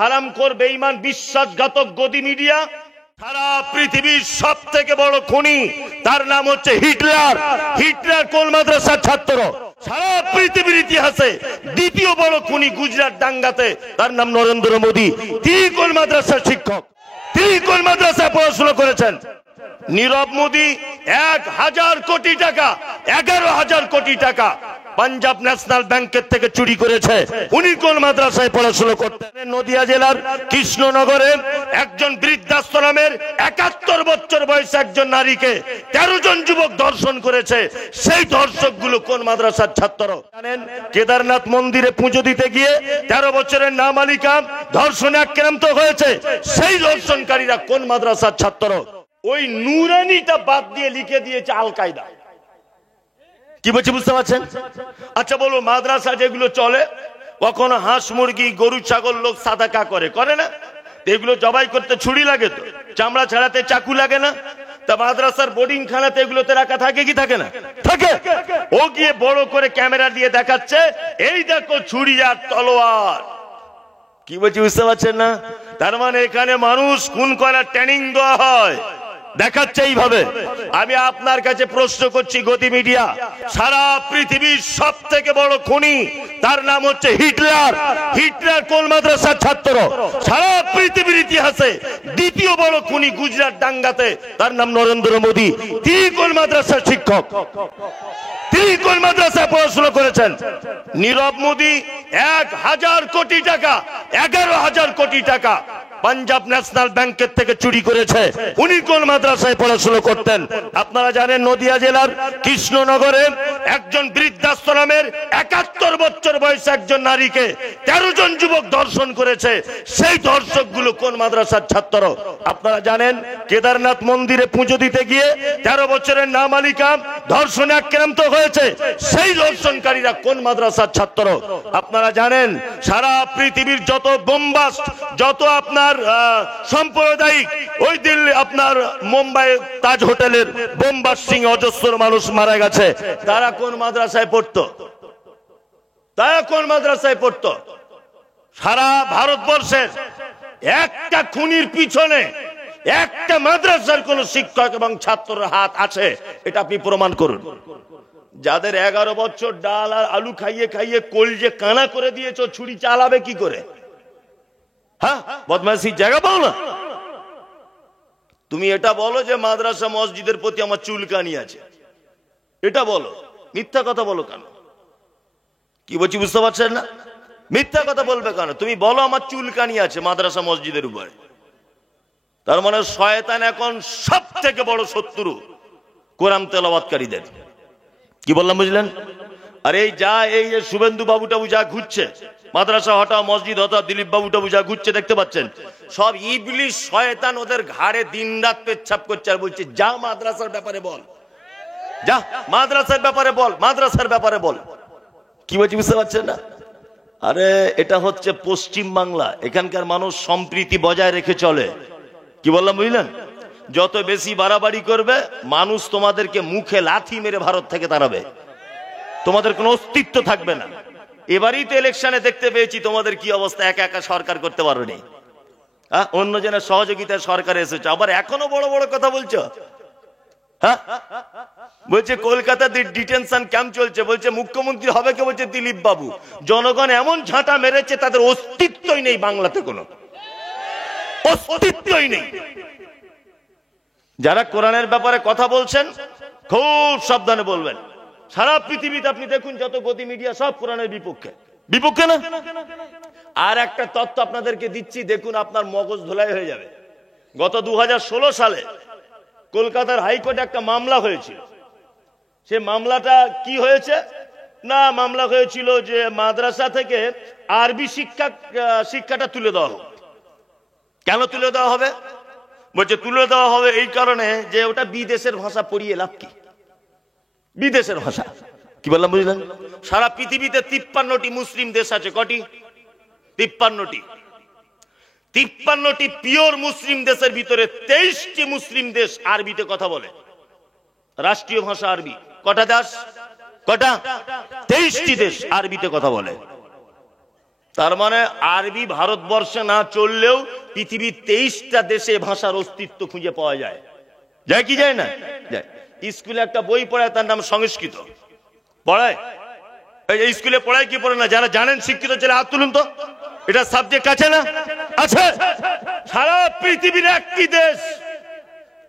হারামখোর বেঈমান বিশ্বাসঘাতক গদি মিডিয়া সারা পৃথিবীর সব থেকে বড় খুনি, তার নাম হচ্ছে হিটলার। হিটলার কোন মাদ্রাসার ছাত্র? সারা পৃথিবীর ইতিহাসে দ্বিতীয় বড় খুনি গুজরাট দাঙ্গাতে, তার নাম নরেন্দ্র মোদী। তিনি কোন মাদ্রাসার শিক্ষক? তিনি কোন মাদ্রাসায় পড়াশোনা করেছেন? নীরব মোদী 1000 কোটি টাকা, 11,000 কোটি টাকা পাঞ্জাব ন্যাশনাল ব্যাংকের থেকে চুরি করেছে। উনি কোন মাদ্রাসায় পড়াশোনা করতেন? নদিয়া জেলার কৃষ্ণনগরের একজন বৃদ্ধাশ্রমের 71 বছর বয়সে একজন নারীকে 13 জন যুবক ধর্ষণ করেছে। সেই ধর্ষকগুলো কোন মাদ্রাসার ছাত্র জানেন? কেদারনাথ মন্দিরে পুজো দিতে গিয়ে 13 বছরের নাবালিকা ধর্ষণে আক্রান্ত হয়েছে। সেই ধর্ষণকারীরা কোন মাদ্রাসার ছাত্র? ওই নুরানিটা বাদ দিয়ে লিখে দিয়েছে আল কায়দা। কি বলছি বুঝতে পারছেন? আচ্ছা বলো, মাদ্রাসা যেগুলো চলে, কখনো হাঁস মুরগি গরু ছাগল লোক সাদাকা করে না? এগুলো জবাই করতে ছুরি লাগে, তো চামড়া ছাড়াতে চাকু লাগে না? তা মাদ্রাসার বোর্ডিং খানাতে এগুলোতে রাখা থাকে কি থাকে না? থাকে। ও গিয়ে বড় করে ক্যামেরা দিয়ে দেখাচ্ছে, এই দেখো ছুরি আর তলোয়ার। কি বলছি বুঝতে পারছেন না? তার মানে এখানে মানুষ খুন করার ট্রেনিং দেওয়া হয়, দেখাচ্ছে এইভাবে। আমি আপনার কাছে প্রশ্ন করছি, গদি মিডিয়া সারা পৃথিবীর সব থেকে বড় খুনি, তার নাম হচ্ছে হিটলার। হিটলার কোন মাদ্রাসার ছাত্র? সারা পৃথিবীর ইতিহাসে দ্বিতীয় বড় খুনি গুজরাট দাঙ্গাতে, তার নাম নরেন্দ্র মোদী। তিনি কোন মাদ্রাসার শিক্ষক? তিনি কোন মাদ্রাসায় পড়াশোনা করেছেন? নীরব মোদী 1000 কোটি টাকা, 11,000 কোটি টাকা পাঞ্জাব ন্যাশনাল ব্যাংকের থেকে চুরি করেছে। উনি কোন মাদ্রাসায় পড়াশোনা করতেন? আপনারা জানেন নদিয়া জেলার কৃষ্ণনগরের একজন বৃদ্ধাশ্রমের 71 বছর বয়সে একজন নারীকে 13 জন যুবক ধর্ষণ করেছে। সেই ধর্ষকগুলো কোন মাদ্রাসার ছাত্র? আপনারা জানেন কেদারনাথ মন্দিরে পুজো দিতে গিয়ে 13 বছরের নাবালিকা ধর্ষণে আক্রান্ত হয়েছে। সেই ধর্ষণকারীরা কোন মাদ্রাসার ছাত্র? আপনারা জানেন সারা পৃথিবীর যত বোমবাস্ট, যত আপনার সাম্প্রদায়িক, ওই দিল্লি আপনার মুম্বাই তাজ হোটেলের বোমবাস্টিং অজস্র মানুষ মারা গেছে, তারা কোন মাদ্রাসায় পড়তো? তারা কোন মাদ্রাসায় পড়তো? সারা ভারতবর্ষের একটা খুনির পিছনে একটা মাদ্রাসার কোন শিক্ষক এবং ছাত্রের হাত আছে, এটা আপনি প্রমাণ করুন। যাদের 11 বছর ডাল আর আলু খাইয়ে খাইয়ে কলজে কানা করে দিয়েছো, ছুরি চালাবে কি করে? হ্যাঁ, বদমাইশি জায়গা পাও না? তুমি এটা বলো যে মাদ্রাসা মসজিদের প্রতি আমার চুলকানি আছে, এটা বলো। মিথ্যা কথা বলো কেন? কি বলছি বুঝতে পারছেন না? মিথ্যা কথা বলবে কেন? তুমি বলো আমার চুলকানি আছে মাদ্রাসা মসজিদের উপরে। তার মানে শয়তান এখন সব থেকে বড় শত্রু কোরআন তেলাওয়াতকারীদের। কি বললাম বুঝলেন? আর এই যে শুভেন্দু বাবু টাবু যা ঘুরছে, মাদ্রাসা হটাও মসজিদ হটাও, দিলীপ বাবু টাবু যা ঘুরছে দেখতে পাচ্ছেন, সব ইবলিশ শয়তান ওদের ঘাড়ে দিনরাত পেচ্ছাপ করছে আর বলছে যা মাদ্রাসার ব্যাপারে বল, যা মাদ্রাসার ব্যাপারে বল, মাদ্রাসার ব্যাপারে বল। কি বলছি বুঝতে পারছেন না? আরে এটা হচ্ছে পশ্চিম বাংলা, এখানকার মানুষ সম্প্রীতি বজায় রেখে চলে। কি বললাম বুঝলেন? যত বেশি বাড়াবাড়ি করবে, মানুষ তোমাদেরকে মুখে লাথি মেরে ভারত থেকে তাড়াবে, তোমাদের কোনো অস্তিত্ব থাকবে না। এবারই তো ইলেকশনে দেখতে পেয়েছি তোমাদের কি অবস্থা, একা একা সরকার করতে পারোনি, অন্য জনের সহযোগিতায় সরকার এসেছে, আবার এখনো বড় বড় কথা বলছো। হ্যাঁ, বলছে কলকাতাতে ডিটেনশন ক্যাম্প চলছে, বলছে মুখ্যমন্ত্রী হবে কে? বলছে দিলীপ বাবু। জনগণ এমন ঝাঁটা মেরেছে, তাদের অস্তিত্বই নেই বাংলাতে, কোনো অস্তিত্বই নেই। যারা কোরআনের ব্যাপারে কথা বলছেন খুব সাবধানে বলবেন। সারা পৃথিবীতে আপনি দেখুন যত গতি মিডিয়া সব কোরআনের বিপক্ষে, বিপক্ষে না? আর একটা তথ্য আপনাদেরকে দিচ্ছি, দেখুন আপনার মগজ ধোলাই হয়ে যাবে। গত 2016 সালে কলকাতার হাইকোর্টে একটা মামলা হয়েছিল। সে মামলাটা কি হয়েছে না, মামলা হয়েছিল যে মাদ্রাসা থেকে আরবি শিক্ষাটা তুলে দেওয়া হোক। কেন তুলে দেওয়া হবে? বলছে তুলে দেওয়া হবে এই কারণে যে ওটা বিদেশের ভাষা, পড়িয়ে লাভ কি? বিদেশের ভাষা। কি বললাম বুঝলেন? সারা পৃথিবীতে 53টি মুসলিম দেশ আছে। কটি? 53টি। 53টি পিওর মুসলিম দেশের ভিতরে 23টি মুসলিম দেশ আরবিতে কথা বলে, রাষ্ট্রীয় ভাষা আরবি। কটা দেশ? কটা? 23টি দেশ আরবিতে কথা বলে। তার মানে আরবি ভারতবর্ষে না চললেও পৃথিবীর 23টা দেশে ভাষার অস্তিত্ব খুঁজে পাওয়া যায়। যায় কি যায় না? যায়। স্কুলে একটা বই পড়ায়, তার নাম সংস্কৃত। পড়ায় এই স্কুলে পড়ায় কি পড়ে না? যারা জানেন শিক্ষিত ছেলে হাত তুলুন তো। এটা সাবজেক্ট আছে না? আছে। সারা পৃথিবীর একটি দেশ,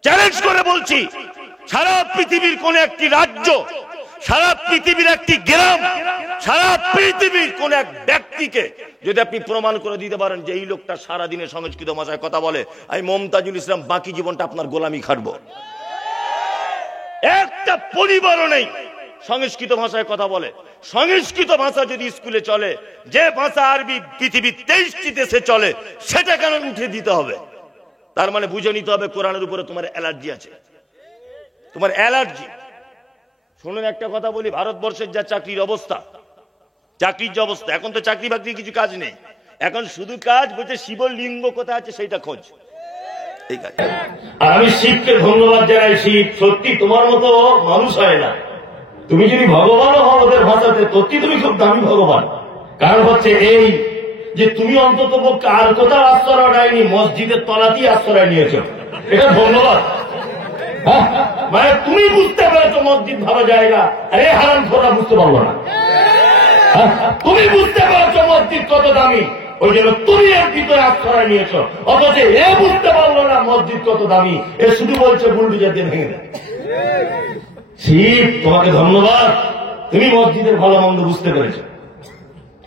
চ্যালেঞ্জ করে বলছি, সারা পৃথিবীর কোন একটি রাজ্য, সারা পৃথিবীর একটি গ্রাম, সারা পৃথিবীর কোন এক ব্যক্তিকে যদি আপনি প্রমাণ করে দিতে পারেন যে এই লোকটা সারাদিনে সংস্কৃত ভাষায় কথা বলে, আমি মমতাজুল ইসলাম বাকি জীবনটা আপনার গোলামি খাটবো। একটা পরিবারও নেই সংস্কৃত ভাষায় কথা বলে। সংস্কৃত ভাষা যদি স্কুলে চলে, যে ভাষা আরবি পৃথিবীর 23টি দেশে চলে, সেটা কেন উঠে দিতে হবে? তার মানে বুঝে নিতে হবে কোরআনের উপরে তোমার অ্যালার্জি আছে, তোমার অ্যালার্জি। শুনুন একটা কথা বলি, ভারতবর্ষের যা চাকরির অবস্থা, চাকরির যে অবস্থা, এখন তো চাকরি বাকরি কিছু কাজ নেই, এখন শুধু কাজ বলছে শিবলিঙ্গ কোথায় আছে সেইটা খোঁজ। আর আমি শিবকে ধন্যবাদ জানাই। শিব সত্যি তোমার মতো মানুষ হয় না। তুমি যদি ভগবানও হও ওদের ভাষাতে, সত্যি তুমি খুব দামি ভগবান। কারণ হচ্ছে এই যে তুমি অন্তত পক্ষে আর কোথাও আশ্রয় নেয়নি, মসজিদের তলাতেই আশ্রয় নিয়েছ, এটা ধন্যবাদ। মানে তুমি বুঝতে পেরেছো মসজিদ ভালো জায়গা, আরে হারাম খোরা বুঝতে পারলো না। তুমি বুঝতে পেরেছো মসজিদ কত দামি, ওই জন্য তুমি এর ভিতরে আশ্রয় নিয়েছ। অথচ এ বুঝতে পারলো না মসজিদ কত দামি, এ শুধু বলছে বুলডুজার দিয়ে ভেঙে দেয়। শিব তোমাকে ধন্যবাদ, তুমি মসজিদের ভালো মন্দ বুঝতে পেরেছো।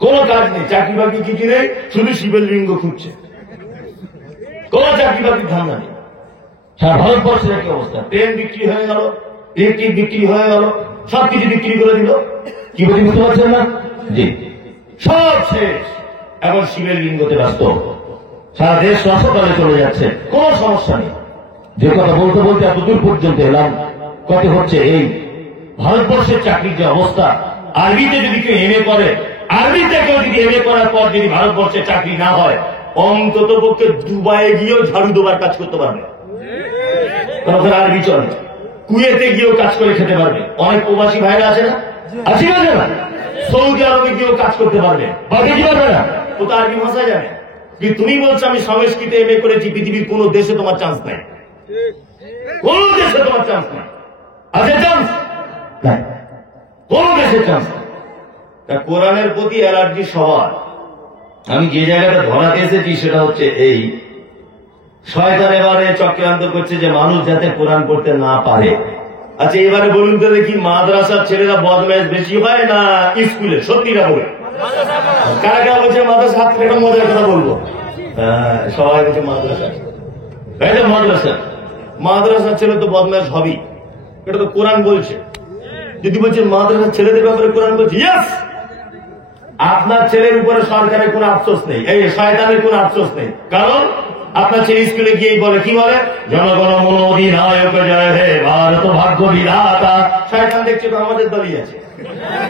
কোন কাজ নেই, চাকরি বাকরি কিছু নেই, শুধু শিবের লিঙ্গ খুঁজছে, কোন চাকরি বাকরি ধান্দা নেই। সারা ভারতবর্ষের কি অবস্থা, ট্রেন বিক্রি হয়ে গেল, ইলেকট্রিক বিক্রি হয়ে গেল, সবকিছু বিক্রি করে দিল। কি বলি বুঝতে পারছেন না? জি, সব শেষ। এখন শিবের লিঙ্গতে ব্যস্ত, সারা দেশ হাসপাতালে চলে যাচ্ছে, কোন সমস্যা নেই। যে কথা বলতে বলতে এত দূর পর্যন্ত এলাম, কত হচ্ছে এই ভারতবর্ষের চাকরির যে অবস্থা, আরবিতে যদি কেউ এমএ করে, আরবিতে কেউ যদি এমএ করার পর যদি ভারতবর্ষের চাকরি না হয়, অন্তত পক্ষে দুবাইয়ে গিয়েও ঝাড়ু দেবার কাজ করতে পারবে, আরবি চলে। কুয়েতে গিয়েও কাজ করে খেতে পারবে। অনেক প্রবাসী ভাইরা আছে না, আছে না, সৌদি আরবে গিয়েও কাজ করতে পারবে, বাকি কি পারবে না? ও তো আরবি ভাষা জানে। কিন্তু তুমি বলছো আমি সংস্কৃতে এমএ করেছি, পৃথিবীর কোন দেশে তোমার চান্স নাই, কোন দেশে তোমার চান্স নাই। আছে চান্স নাই, কোন দেশে চান্স নাই। কোরআনের প্রতি অ্যালার্জি সবার। আমি যে জায়গাটা ধরাতে এসেছি সেটা হচ্ছে এই, শয়তান এবারে চক্রান্ত করছে যে মানুষ যাতে কোরআন পড়তে না পারে। আচ্ছা এবারে বলুন তো দেখি, মাদ্রাসার ছেলেরা বদমাইশ বেশি হয় না স্কুলে? সত্যিটা বলে কারা কারা বলছে মাদ্রাসা? হাত একটা মজার কথা বলবো, সবাই বলছে মাদ্রাসা, মাদ্রাসা। মাদ্রাসার ছেলে তো বদমাইশ হবেই, এটা তো কোরআন বলছে। যদি বলছে মাদ্রাসার ছেলেদের ব্যাপারে কোরআন বলছে, ইয়েস, আপনার ছেলের উপরে সরকারের কোনো আফসোস নেই, এই শয়তানের কোনো আফসোস নেই। কারণ আপনার ছেলে স্কুলে গিয়েই বলে, কি বলে? জনগণ মন অধিনায়ক জয় হে ভারত ভাগ্য বিধাতা। শয়তান দেখছে তো আমাদের দলই আছে,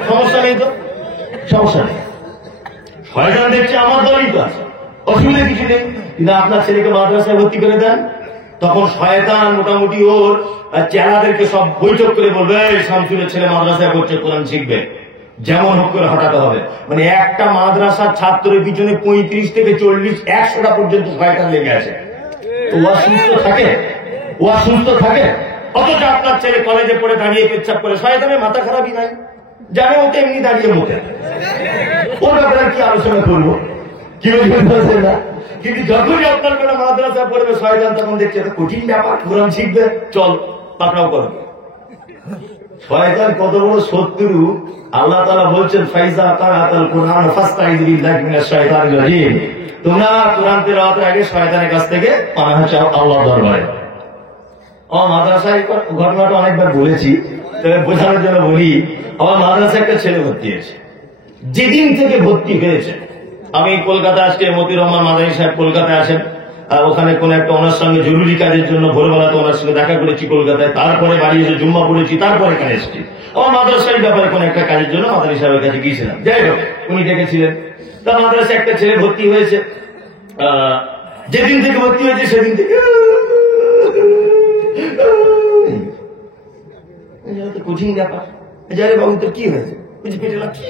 সমস্যা নেই তো, সমস্যা নেই। শয়তান দেখছে আমার দলই তো আছে, অসুবিধা কিছু নেই। কিন্তু আপনার ছেলেকে মাদ্রাসায় ভর্তি করে দেন, তখন শয়তান মোটামুটি ওর চেলাদেরকে সব বৈঠক করে বলবে, শামসুলের ছেলে মাদ্রাসায় পড়ছে, কোরআন শিখবে, যেমন হোক করে হটাতে হবে। মানে একটা মাদ্রাসার ছাত্রের পিছনে 35 থেকে 40, 100টা পর্যন্ত শয়তান লেগে আছে। ও সুস্থ থাকে, ও সুস্থ থাকে। অথচ আপনার ছেলে কলেজে পড়ে দাঁড়িয়ে পেচ্ছাপ করে, শয়তানের মাথা খারাপই নাই, জানে ওটা এমনি দাঁড়িয়ে মুখে, ওর ব্যাপারে কি আলোচনা করবো, কি বলছে না। কিন্তু যখনই আপনার কোনো মাদ্রাসা পড়বে শয়তান, তখন দেখছে এত কঠিন ব্যাপার, কোরআন শিখবে, চল পাকড়াও করো। শয়তান কত বড় শত্রু। আল্লাহ তাআলা বলছেন, ফাইজা তারাতাল কুরআন ফাস্তাইয বিল্লাহি মিনাশ শাইতানির রাজিম। তোমরা কোরআন তেলাওয়াতের আগে শয়তানের কাছ থেকে পানাহ চাও আল্লাহর দরবারে। আমার মাদ্রাসায় ঘটনাটা অনেকবার বলেছি, তবে বোঝানোর জন্য বলি। আমার মাদ্রাসায় একটা ছেলে ভর্তি হয়েছে, যেদিন থেকে ভর্তি হয়েছে, আমি কলকাতা আজকে মতিউর রহমান মাদানী সাহেব কলকাতায় আসেন, ওখানে কোন একটা ওনার সঙ্গে জরুরি কাজের জন্য ভোরবেলাতে ওনার সঙ্গে দেখা করেছি কলকাতায়, তারপরে বাড়ি এসে জুম্মা পড়েছি, তারপরে এখানে এসেছি। আমার মাদ্রাসার ব্যাপারে কোন একটা কাজের জন্য মাদানী সাহেবের কাছে গিয়েছিলাম, যাই হোক উনি ডেকেছিলেন। তা মাদ্রাসায় একটা ছেলে ভর্তি হয়েছে, যেদিন থেকে ভর্তি হয়েছে সেদিন থেকে কঠিন ব্যাপার। যারে বাবু তোর কি হয়েছে? পেটে লাগছে,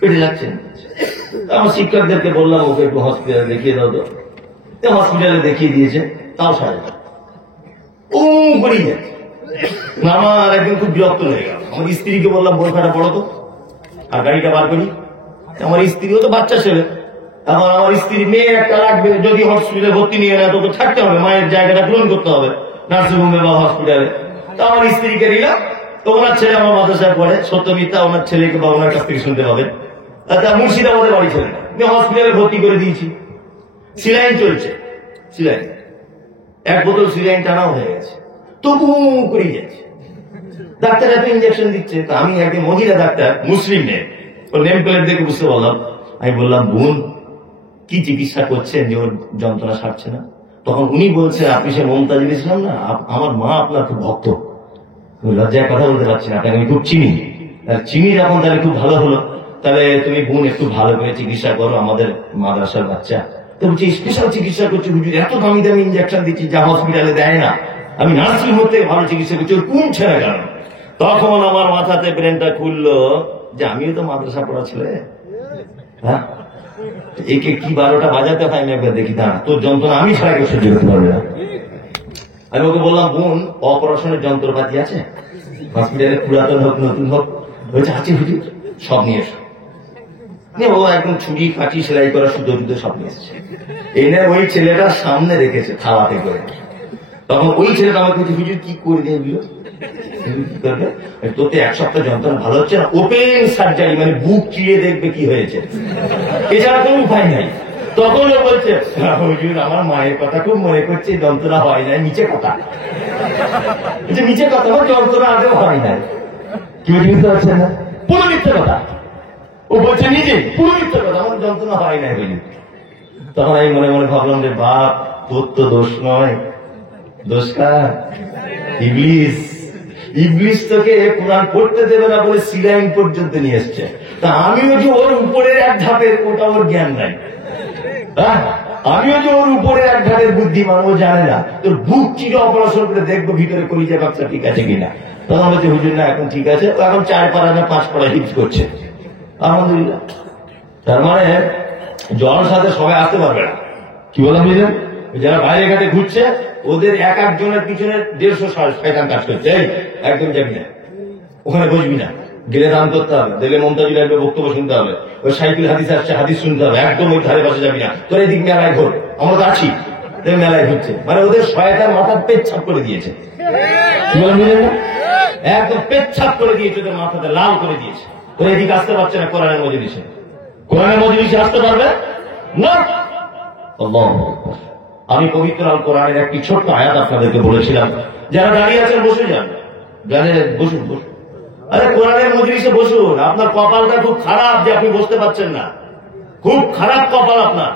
পেটে যাচ্ছে। আমার শিক্ষকদেরকে বললাম ওকে একটু হসপিটালে দেখিয়ে দাও তো, হসপিটালে দেখিয়ে দিয়েছে, তাও সারে ও করেই যাচ্ছে। আমার একদিন খুব বিরক্ত হয়ে গেল, আমার স্ত্রীকে বললাম বোরখাটা পড়ো তো, আর গাড়িটা বার করি। আমার স্ত্রীও তো বাচ্চা ছেলে, আমার স্ত্রী মেয়ে একটা লাগবে, যদি হসপিটালে ভর্তি নিয়ে নেয় তোকে থাকতে হবে, মায়ের জায়গাটা পূরণ করতে হবে নার্সিংহোমে বা হসপিটালে। তো আমার স্ত্রীকে নিলাম, তো ওনার ছেলে আমার মাদ্রাসায় পড়ে, সত্য মিথ্যা ওনার ছেলেকে বা ওনার কাছ থেকে শুনতে পাবেন। মুর্শিদাবাদের বাড়ি ছেলে, হসপিটালে ভর্তি করে দিয়েছি, সিলাইন চলছে, সিলাইন 1 বোতল সিলাইন টানাও হয়ে গেছে, তবু করেই যাচ্ছে। ডাক্তার এত ইঞ্জেকশন দিচ্ছে। তো আমি একজন মহিলা ডাক্তার, মুসলিম মেয়ে, ওর নেম প্লেট দেখে বুঝতে পারলাম। আমি বললাম বোন কি চিকিৎসা করছেন যে ওর যন্ত্রণা সারছে না? তখন উনি বলছে আপনি সে মমতাজুল ইসলাম না, আমার মা আপনার খুব ভক্ত। লজ্জায় কথা বলতে পারছি না, আপনাকে আমি খুব চিনি, চিনি যখন তাহলে খুব ভালো হলো, তাহলে তুমি বোন একটু ভালো করে চিকিৎসা করো, আমাদের মাদ্রাসার বাচ্চা। তো বলছি স্পেশাল চিকিৎসা করছি হুজুর, এত দামি দামি ইঞ্জেকশন দিচ্ছি যা হসপিটালে দেয় না, আমি নার্সিং হোম থেকে ভালো চিকিৎসা করছি, ওর কোন ছেড়ে গেল? তখন আমার মাথাতে ব্রেনটা খুললো যে আমিও তো মাদ্রাসা পড়া ছেলে, হ্যাঁ, একে কি 12টা বাজাতে হয় আমি একবার দেখি, না তোর যন্ত্রণা আমি ছাড়া কেউ সহ্য করতে পারবে না। আমি ওকে বললাম বোন অপারেশনের যন্ত্রপাতি আছে হসপিটালে, পুরাতন হোক নতুন হোক? বলছে আছে হুজুর, সব নিয়ে এসো। ও একদম ছুরি কাঁচি সেলাই করা সুতো টুতো সব নিয়ে এসছে, এনে ওই ছেলেটার সামনে রেখেছে থালাতে করে। তখন ওই ছেলেটা আমাকে বলছে হুজুর কি করে দিয়ে দিল, তোতে 1 সপ্তাহ যন্ত্রণা ভালো হচ্ছে না, ওপেন সার্জারি, মানে বুক চিড়িয়ে দেখবে কি হয়েছে, এছাড়া কোনো উপায় নাই। তখন ও বলছে হুজুর আমার মায়ের কথা খুব মনে করছে, যন্ত্রণা হয় নাই, নিচে কথা, নিচে কথা, আমার যন্ত্রণা আদৌ হয় নাই। কি বুঝতে পারছেন না? পুরো মিথ্যে কথা। ও বলছে নিজে পুরো মিথ্যে কথা, আমার যন্ত্রণা হয় নাই বলি। তখন আমি মনে মনে ভাবলাম যে বাপ তোর তো দোষ নয়, দোষ কার? ইবলিস। ইবলিস তোকে কোরআন পড়তে দেবে না বলে সিলাইন পর্যন্ত নিয়ে এসছে। তা আমিও যে ওর উপরের 1 ধাপের, ওটা ওর জ্ঞান নাই। আমিও যে ওর উপরে 1 ধাপের বুদ্ধিমান, ও জানে না। তোর বুক চিরে অপারেশন করে দেখবো ভিতরে কলিজা বাচ্চা ঠিক আছে কিনা। তখন বলছে হুজুর না এখন ঠিক আছে, ও এখন 4 পারা না 5 পারা হিপস করছে, আলহামদুলিল্লাহ। তার মানে জ্বর সাথে সবাই আসতে পারবে না। কি বললাম বুঝলেন? যারা বাইরে ঘাটে ঘুরছে ওদের এক একজনের পিছনে 150 শয়তান কাজ করছে, এই একদম যাবি না, ওখানে বসবি না, গেলে দান করতে হবে, দিলে মমতাজুল একবার বক্তব্য শুনতে হবে, ওই সাইকেল হাদিস আসছে হাদিস শুনতে হবে, একদম ওই ধারে পাশে যাবি না, তোর এদিক মেলায় ঘোর, আমরা তো আছি, মেলায় ঘুরছে। মানে ওদের শয়তান মাথা পেচ্ছাপ করে দিয়েছে। কি বলেন বুঝলেন না? একদম পেচ্ছাপ করে দিয়েছে, ওদের মাথাতে লাল করে দিয়েছে। ওরা এদিকে আসতে পারছে না কোরআনের মজলিসে, কোরআনের মজলিসে আসতে পারবে না। আমি পবিত্র আল কোরআনের একটি ছোট্ট আয়াত আপনাদেরকে বলেছিলাম, যারা দাঁড়িয়ে আছেন বসে যান, বসুন বসুন, আরে কোরআনের মজলিসে বসুন। আপনার কপালটা খুব খারাপ যে আপনি বসতে পারছেন না, খুব খারাপ কপাল আপনার।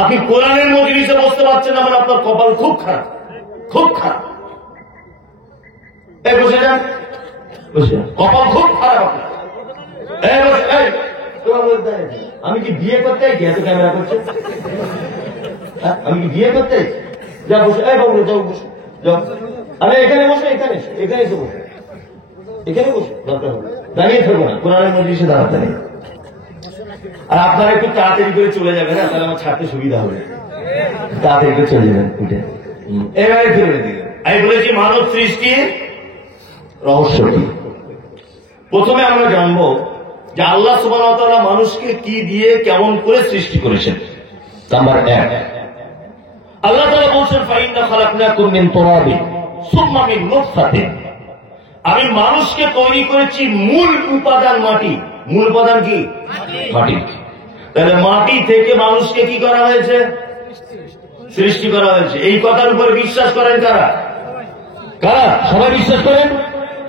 আপনি কোরআনের মজলিসে বসতে পারছেন না মানে আপনার কপাল খুব খারাপ, খুব খারাপ। এই বসে যান, বসে যান, কপাল খুব খারাপ আপনার। আমি কি বিয়ে করতে এত ক্যামেরা করছে? আমি কি বিয়ে করতে? যা বসে, এই বাবু যাও বসো, যাও। আরে এখানে বসে, এখানে এখানে এসে বসে, এখানে বসে, দরকার হবে দাঁড়িয়ে থাকবো না, কোরআনের মজলিসে দাঁড়াতে নেই। আর আপনারা একটু তাড়াতাড়ি করে চলে যাবেন না, তাহলে আমার ছাড়তে সুবিধা হবে, তাড়াতাড়ি করে চলে যাবেন উঠে। এবারে ফিরে দিলেন। আমি বলেছি মানব সৃষ্টির রহস্য কি। প্রথমে আমরা জানবো যে আল্লাহ সুবহানাহু ওয়া তাআলা মানুষকে কি দিয়ে কেমন করে সৃষ্টি করেছেন। নাম্বার 1, আল্লাহ তাআলা বলেন ফাইন্না খালাকনাকুম মিন তুরাবিন সুম্মা মিন নুতফাতিন। আমি মানুষকে তৈরি করেছি মূল উপাদান মাটি। মূল উপাদান কি? মাটি। তাহলে মাটি থেকে মানুষকে কি করা হয়েছে? সৃষ্টি করা হয়েছে। এই কথার উপরে বিশ্বাস করেন কারা? কারা? সবাই বিশ্বাস করেন?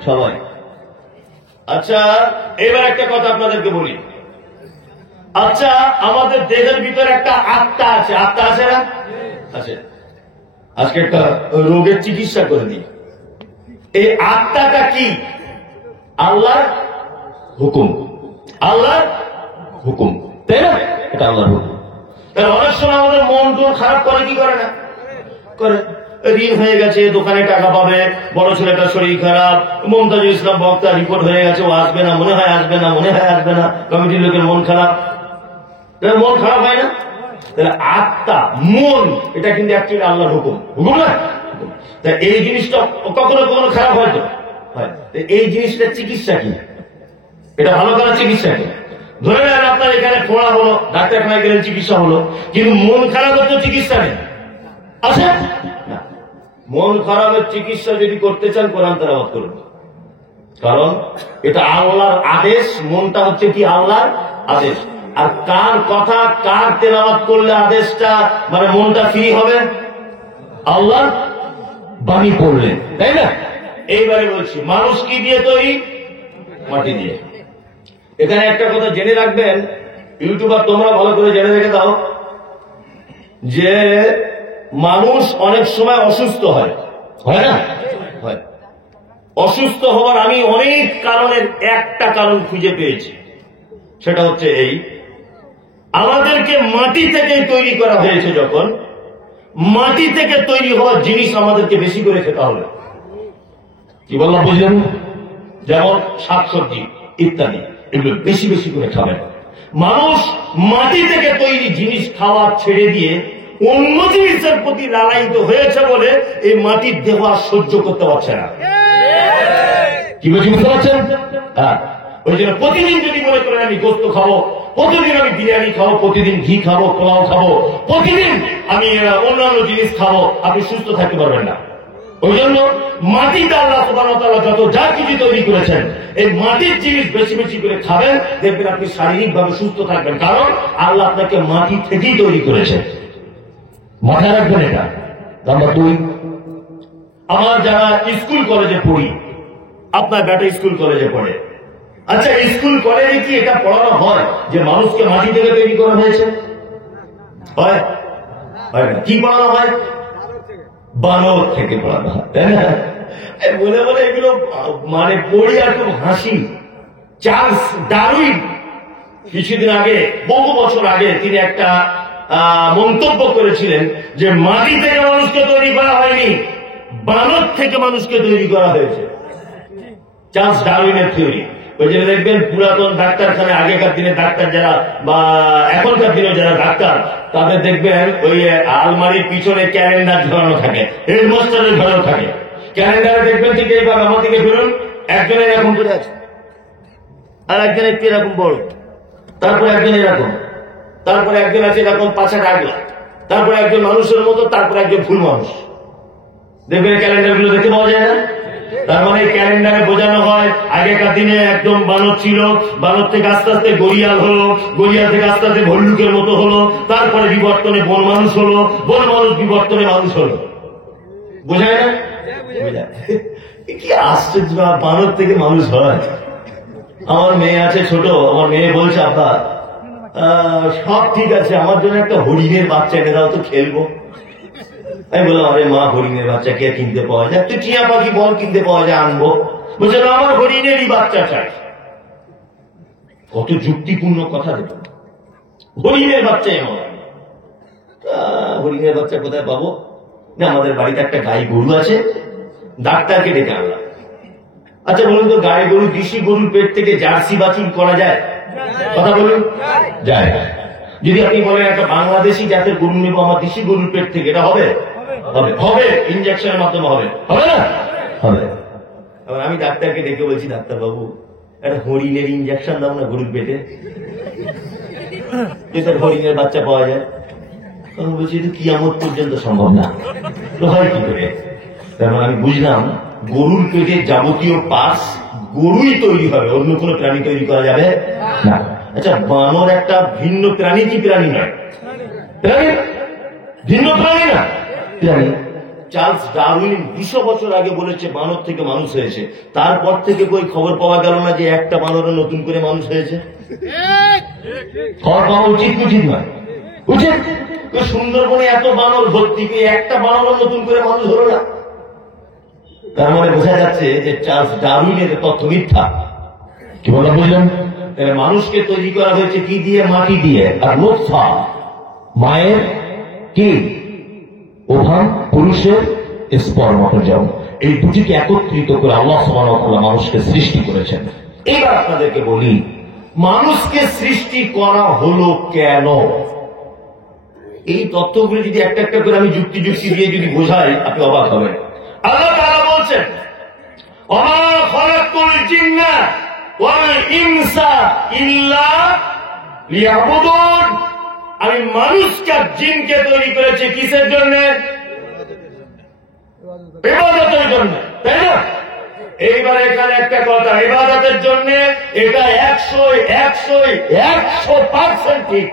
সবাই। আচ্ছা এবার একটা কথা আপনাদেরকে বলি। আচ্ছা আমাদের দেহের ভিতরে একটা আত্মা আছে, আত্মা আছে না? আছে। আজকে একটা রোগের চিকিৎসা করে দিই। এই আত্মাটা কি? আল্লাহর হুকুম, আল্লাহর হুকুম, তাই না? এটা আল্লাহর হুকুম। অনেক সময় আমাদের মন টন খারাপ করে কি করে না? করে। ঋণ হয়ে গেছে, দোকানে টাকা পাবে, বড় ছেলেটা শরীর খারাপ, মমতাজুল ইসলাম বক্তা রিপোর্ট হয়ে গেছে, ও আসবে না, মনে হয় আসবে না, মনে হয় আসবে না, কমিটির লোকের মন খারাপ। মন খারাপ হয় না? তাহলে আত্মা, মন, এটা কিন্তু অ্যাকচুয়ালি আল্লাহর হুকুম, হুকুম না? তা এই জিনিসটা কখনো কখনো খারাপ হয়তো হয়, এই জিনিসটা চিকিৎসা কি? এটা ভালো করার চিকিৎসা কি? ধরে নেন আপনার এখানে ফোড়া হলো, ডাক্তারখানায় গেলেন, চিকিৎসা হলো, কিন্তু মন খারাপের তো চিকিৎসা নেই, আছে না? মন খারাপের চিকিৎসা যদি করতে চান কোরআন তেলাওয়াত করুন, কারণ এটা আল্লাহর আদেশ। মনটা হচ্ছে কি? আল্লাহর আদেশ। আর কার কথা, কার তেলাওয়াত করলে আদেশটা মানে মনটা ফ্রি হবে? আল্লাহর বাণী পড়লেন, তাই না? এইবারে বলছি, মানুষ কি দিয়ে তৈরি? মাটি দিয়ে। এখানে একটা কথা জেনে রাখবেন, ইউটিউবার তোমরা ভালো করে জেনে রেখে দাও, যে মানুষ অনেক সময় অসুস্থ হয়, হয় না? হয়। অসুস্থ হওয়ার আমি অনেক কারণের একটা কারণ খুঁজে পেয়েছি, সেটা হচ্ছে এই, আমাদেরকে মাটি থেকে তৈরি করা হয়েছে। যখন মাটি থেকে তৈরি হওয়ার জিনিস আমাদেরকে বেশি করে খেতে হবে। কি বললাম বুঝলেন? যেমন শাকসবজি ইত্যাদি, এগুলো বেশি বেশি করে খাবেন। মানুষ মাটি থেকে তৈরি জিনিস খাওয়া ছেড়ে দিয়ে অন্য জিনিসের প্রতি লালায়িত হয়েছে বলে এই মাটির দেহ আর সহ্য করতে পারছে না। কি বলছি, বুঝতে পারছেন? হ্যাঁ, ওই জন্য প্রতিদিন যদি মনে করেন আমি গোস্ত খাবো, প্রতিদিন আমি বিরিয়ানি খাবো, প্রতিদিন ঘি খাবো, পোলাও খাবো, প্রতিদিন আমি অন্যান্য জিনিস খাবো, আপনি সুস্থ থাকতে পারবেন না। ওই জন্য মাটিতে আল্লাহ সুবহানাহু ওয়া তাআলা যত যা কিছু তৈরি করেছেন, এই মাটির জিনিস বেশি বেশি করে খাবেন, দেখবেন আপনি শারীরিকভাবে সুস্থ থাকবেন, কারণ আল্লাহ আপনাকে মাটি থেকেই তৈরি করেছেন। মাথায় রাখবেন এটা। নাম্বার 2, আমার যারা স্কুল কলেজে পড়ি, আপনার বেটা স্কুল কলেজে পড়ে, আচ্ছা স্কুল কলেজে কি এটা পড়ানো হয় যে মানুষকে মাটি থেকে তৈরি করা হয়েছে? হয়? হয় না। কি পড়ানো হয়? বানর থেকে পড়ানো হয়, তাই না? বলে বলে এগুলো মানে পড়ি আর খুব হাসি। চার্লস ডারউইন কিছুদিন আগে, বহু বছর আগে, তিনি একটা মন্তব্য করেছিলেন যে মাটি থেকে মানুষকে তৈরি করা হয়নি, বানর থেকে মানুষকে তৈরি করা হয়েছে। চার্লস ডারউইনের থিওরি। ওই জন্য দেখবেন পুরাতন ডাক্তারখানে, আগেকার দিনে ডাক্তার যারা বা এখনকার দিনে যারা ডাক্তার, তাদের দেখবেন ওই আলমারির পিছনে ক্যালেন্ডার ঝরানো থাকে, হেডমাস্টারের ঝরানো থাকে। ক্যালেন্ডারে দেখবেন ঠিক এইভাবে আমার দিকে ফিরুন, একজনের এরকম করে আছে, আর একজন একটু এরকম বড়, তারপরে একজন এরকম, তারপরে একজন আছে এরকম পাছা ডাকলা, তারপরে একজন মানুষের মতো, তারপরে একজন ফুল মানুষ। দেখবেন ক্যালেন্ডার গুলো দেখতে পাওয়া যায় না? তার মানে ক্যালেন্ডারে বোঝানো হয় আগেকার দিনে একদম বানর ছিল, বানর থেকে আস্তে আস্তে গড়িয়াল হলো, গড়িয়াল থেকে আস্তে আস্তে ভল্লুকের মতো হলো, তারপরে বিবর্তনে বন মানুষ হলো, বন মানুষ বিবর্তনে মানুষ হলো। বোঝায় না? কি আশ্চর্য, বানর থেকে মানুষ হয়। আমার মেয়ে আছে ছোট, আমার মেয়ে বলছে আব্বা সব ঠিক আছে, আমার জন্য একটা হরিণের বাচ্চা এনে দাও তো, খেলবো। আমি বললাম আরে মা, হরিণের বাচ্চা কে কিনতে পাওয়া যায়? তুই টিয়া পাখি বল কিনতে পাওয়া যায়, আনবো। বলছে না, আমার হরিণেরই বাচ্চা চাই। কত যুক্তিপূর্ণ কথা দেব, হরিণের বাচ্চা আমার। হরিণের বাচ্চা কোথায় পাবো? না, আমাদের বাড়িতে একটা গাই গরু আছে, ডাক্তারকে ডেকে আনলাম। আচ্ছা বলুন তো, গাই গরু, দেশি গরুর পেট থেকে জার্সি বাছুর করা যায়? কথা বলুন, যায়। যদি আপনি বলেন একটা বাংলাদেশি জাতের গরু নেবো আমার দেশি গরুর পেট থেকে, এটা হবে? হবে, হবে, ইনজেকশনের মাধ্যমে হবে, হবে না? হবে। এবার আমি ডাক্তারকে ডেকে বলছি, ডাক্তার বাবু একটা হরিণের ইনজেকশন দাও না গরুর পেটে, যেটা হরিণের বাচ্চা পাওয়া যায়। বলছি এটা কিয়ামত পর্যন্ত সম্ভব না, তো হয় কি করে? তারপর আমি বুঝলাম গরুর পেটে যাবতীয় পার্টস গরুই তৈরি হবে, অন্য কোনো প্রাণী তৈরি করা যাবে না। আচ্ছা বানর একটা ভিন্ন প্রাণী কি প্রাণী নয়? প্রাণী, ভিন্ন প্রাণী না, প্রাণী। চার্লস ডারউইন 200 বছর আগে বলেছে বানর থেকে মানুষ হয়েছে, তারপর থেকে কই খবর পাওয়া গেল না যে একটা বানরের নতুন করে মানুষ হয়েছে। খবর পাওয়া উচিত, উচিত নয়? উচিত। সুন্দরবনে এত বানর ভর্তি, একটা বানর নতুন করে মানুষ হলো না। তার মানে বোঝা যাচ্ছে যে চার্লস ডারউইনের তথ্য মিথ্যা। কি বললাম বুঝলাম? মানুষকে তৈরি করা হয়েছে কি দিয়ে? মাটি দিয়ে। আর লোকসা মায়ের কি ওভাম, পুরুষের স্পর্মটোজম, এই দুটিকে একত্রিত করে আল্লাহ সুবহানাহু ওয়া তাআলা মানুষকে সৃষ্টি করেছেন। এবার আপনাদেরকে বলি, মানুষকে সৃষ্টি করা হলো কেন? এই তথ্যগুলো যদি একটা একটা করে আমি যুক্তি দিয়ে যদি বোঝাই, আপনি অবাক হবেন। আল্লাহ তাআলা বলছেন, ওমা খালাকুল জিন্না ওয়াল ইনসা ইল্লা লিয়াবুদুন, আমি মানুষকে আর জিনকে তৈরি করেছি কিসের জন্য? ইবাদতের জন্য, তাই না? এইবার এখানে একটা কথা, ইবাদতের জন্য এটা 100% ঠিক,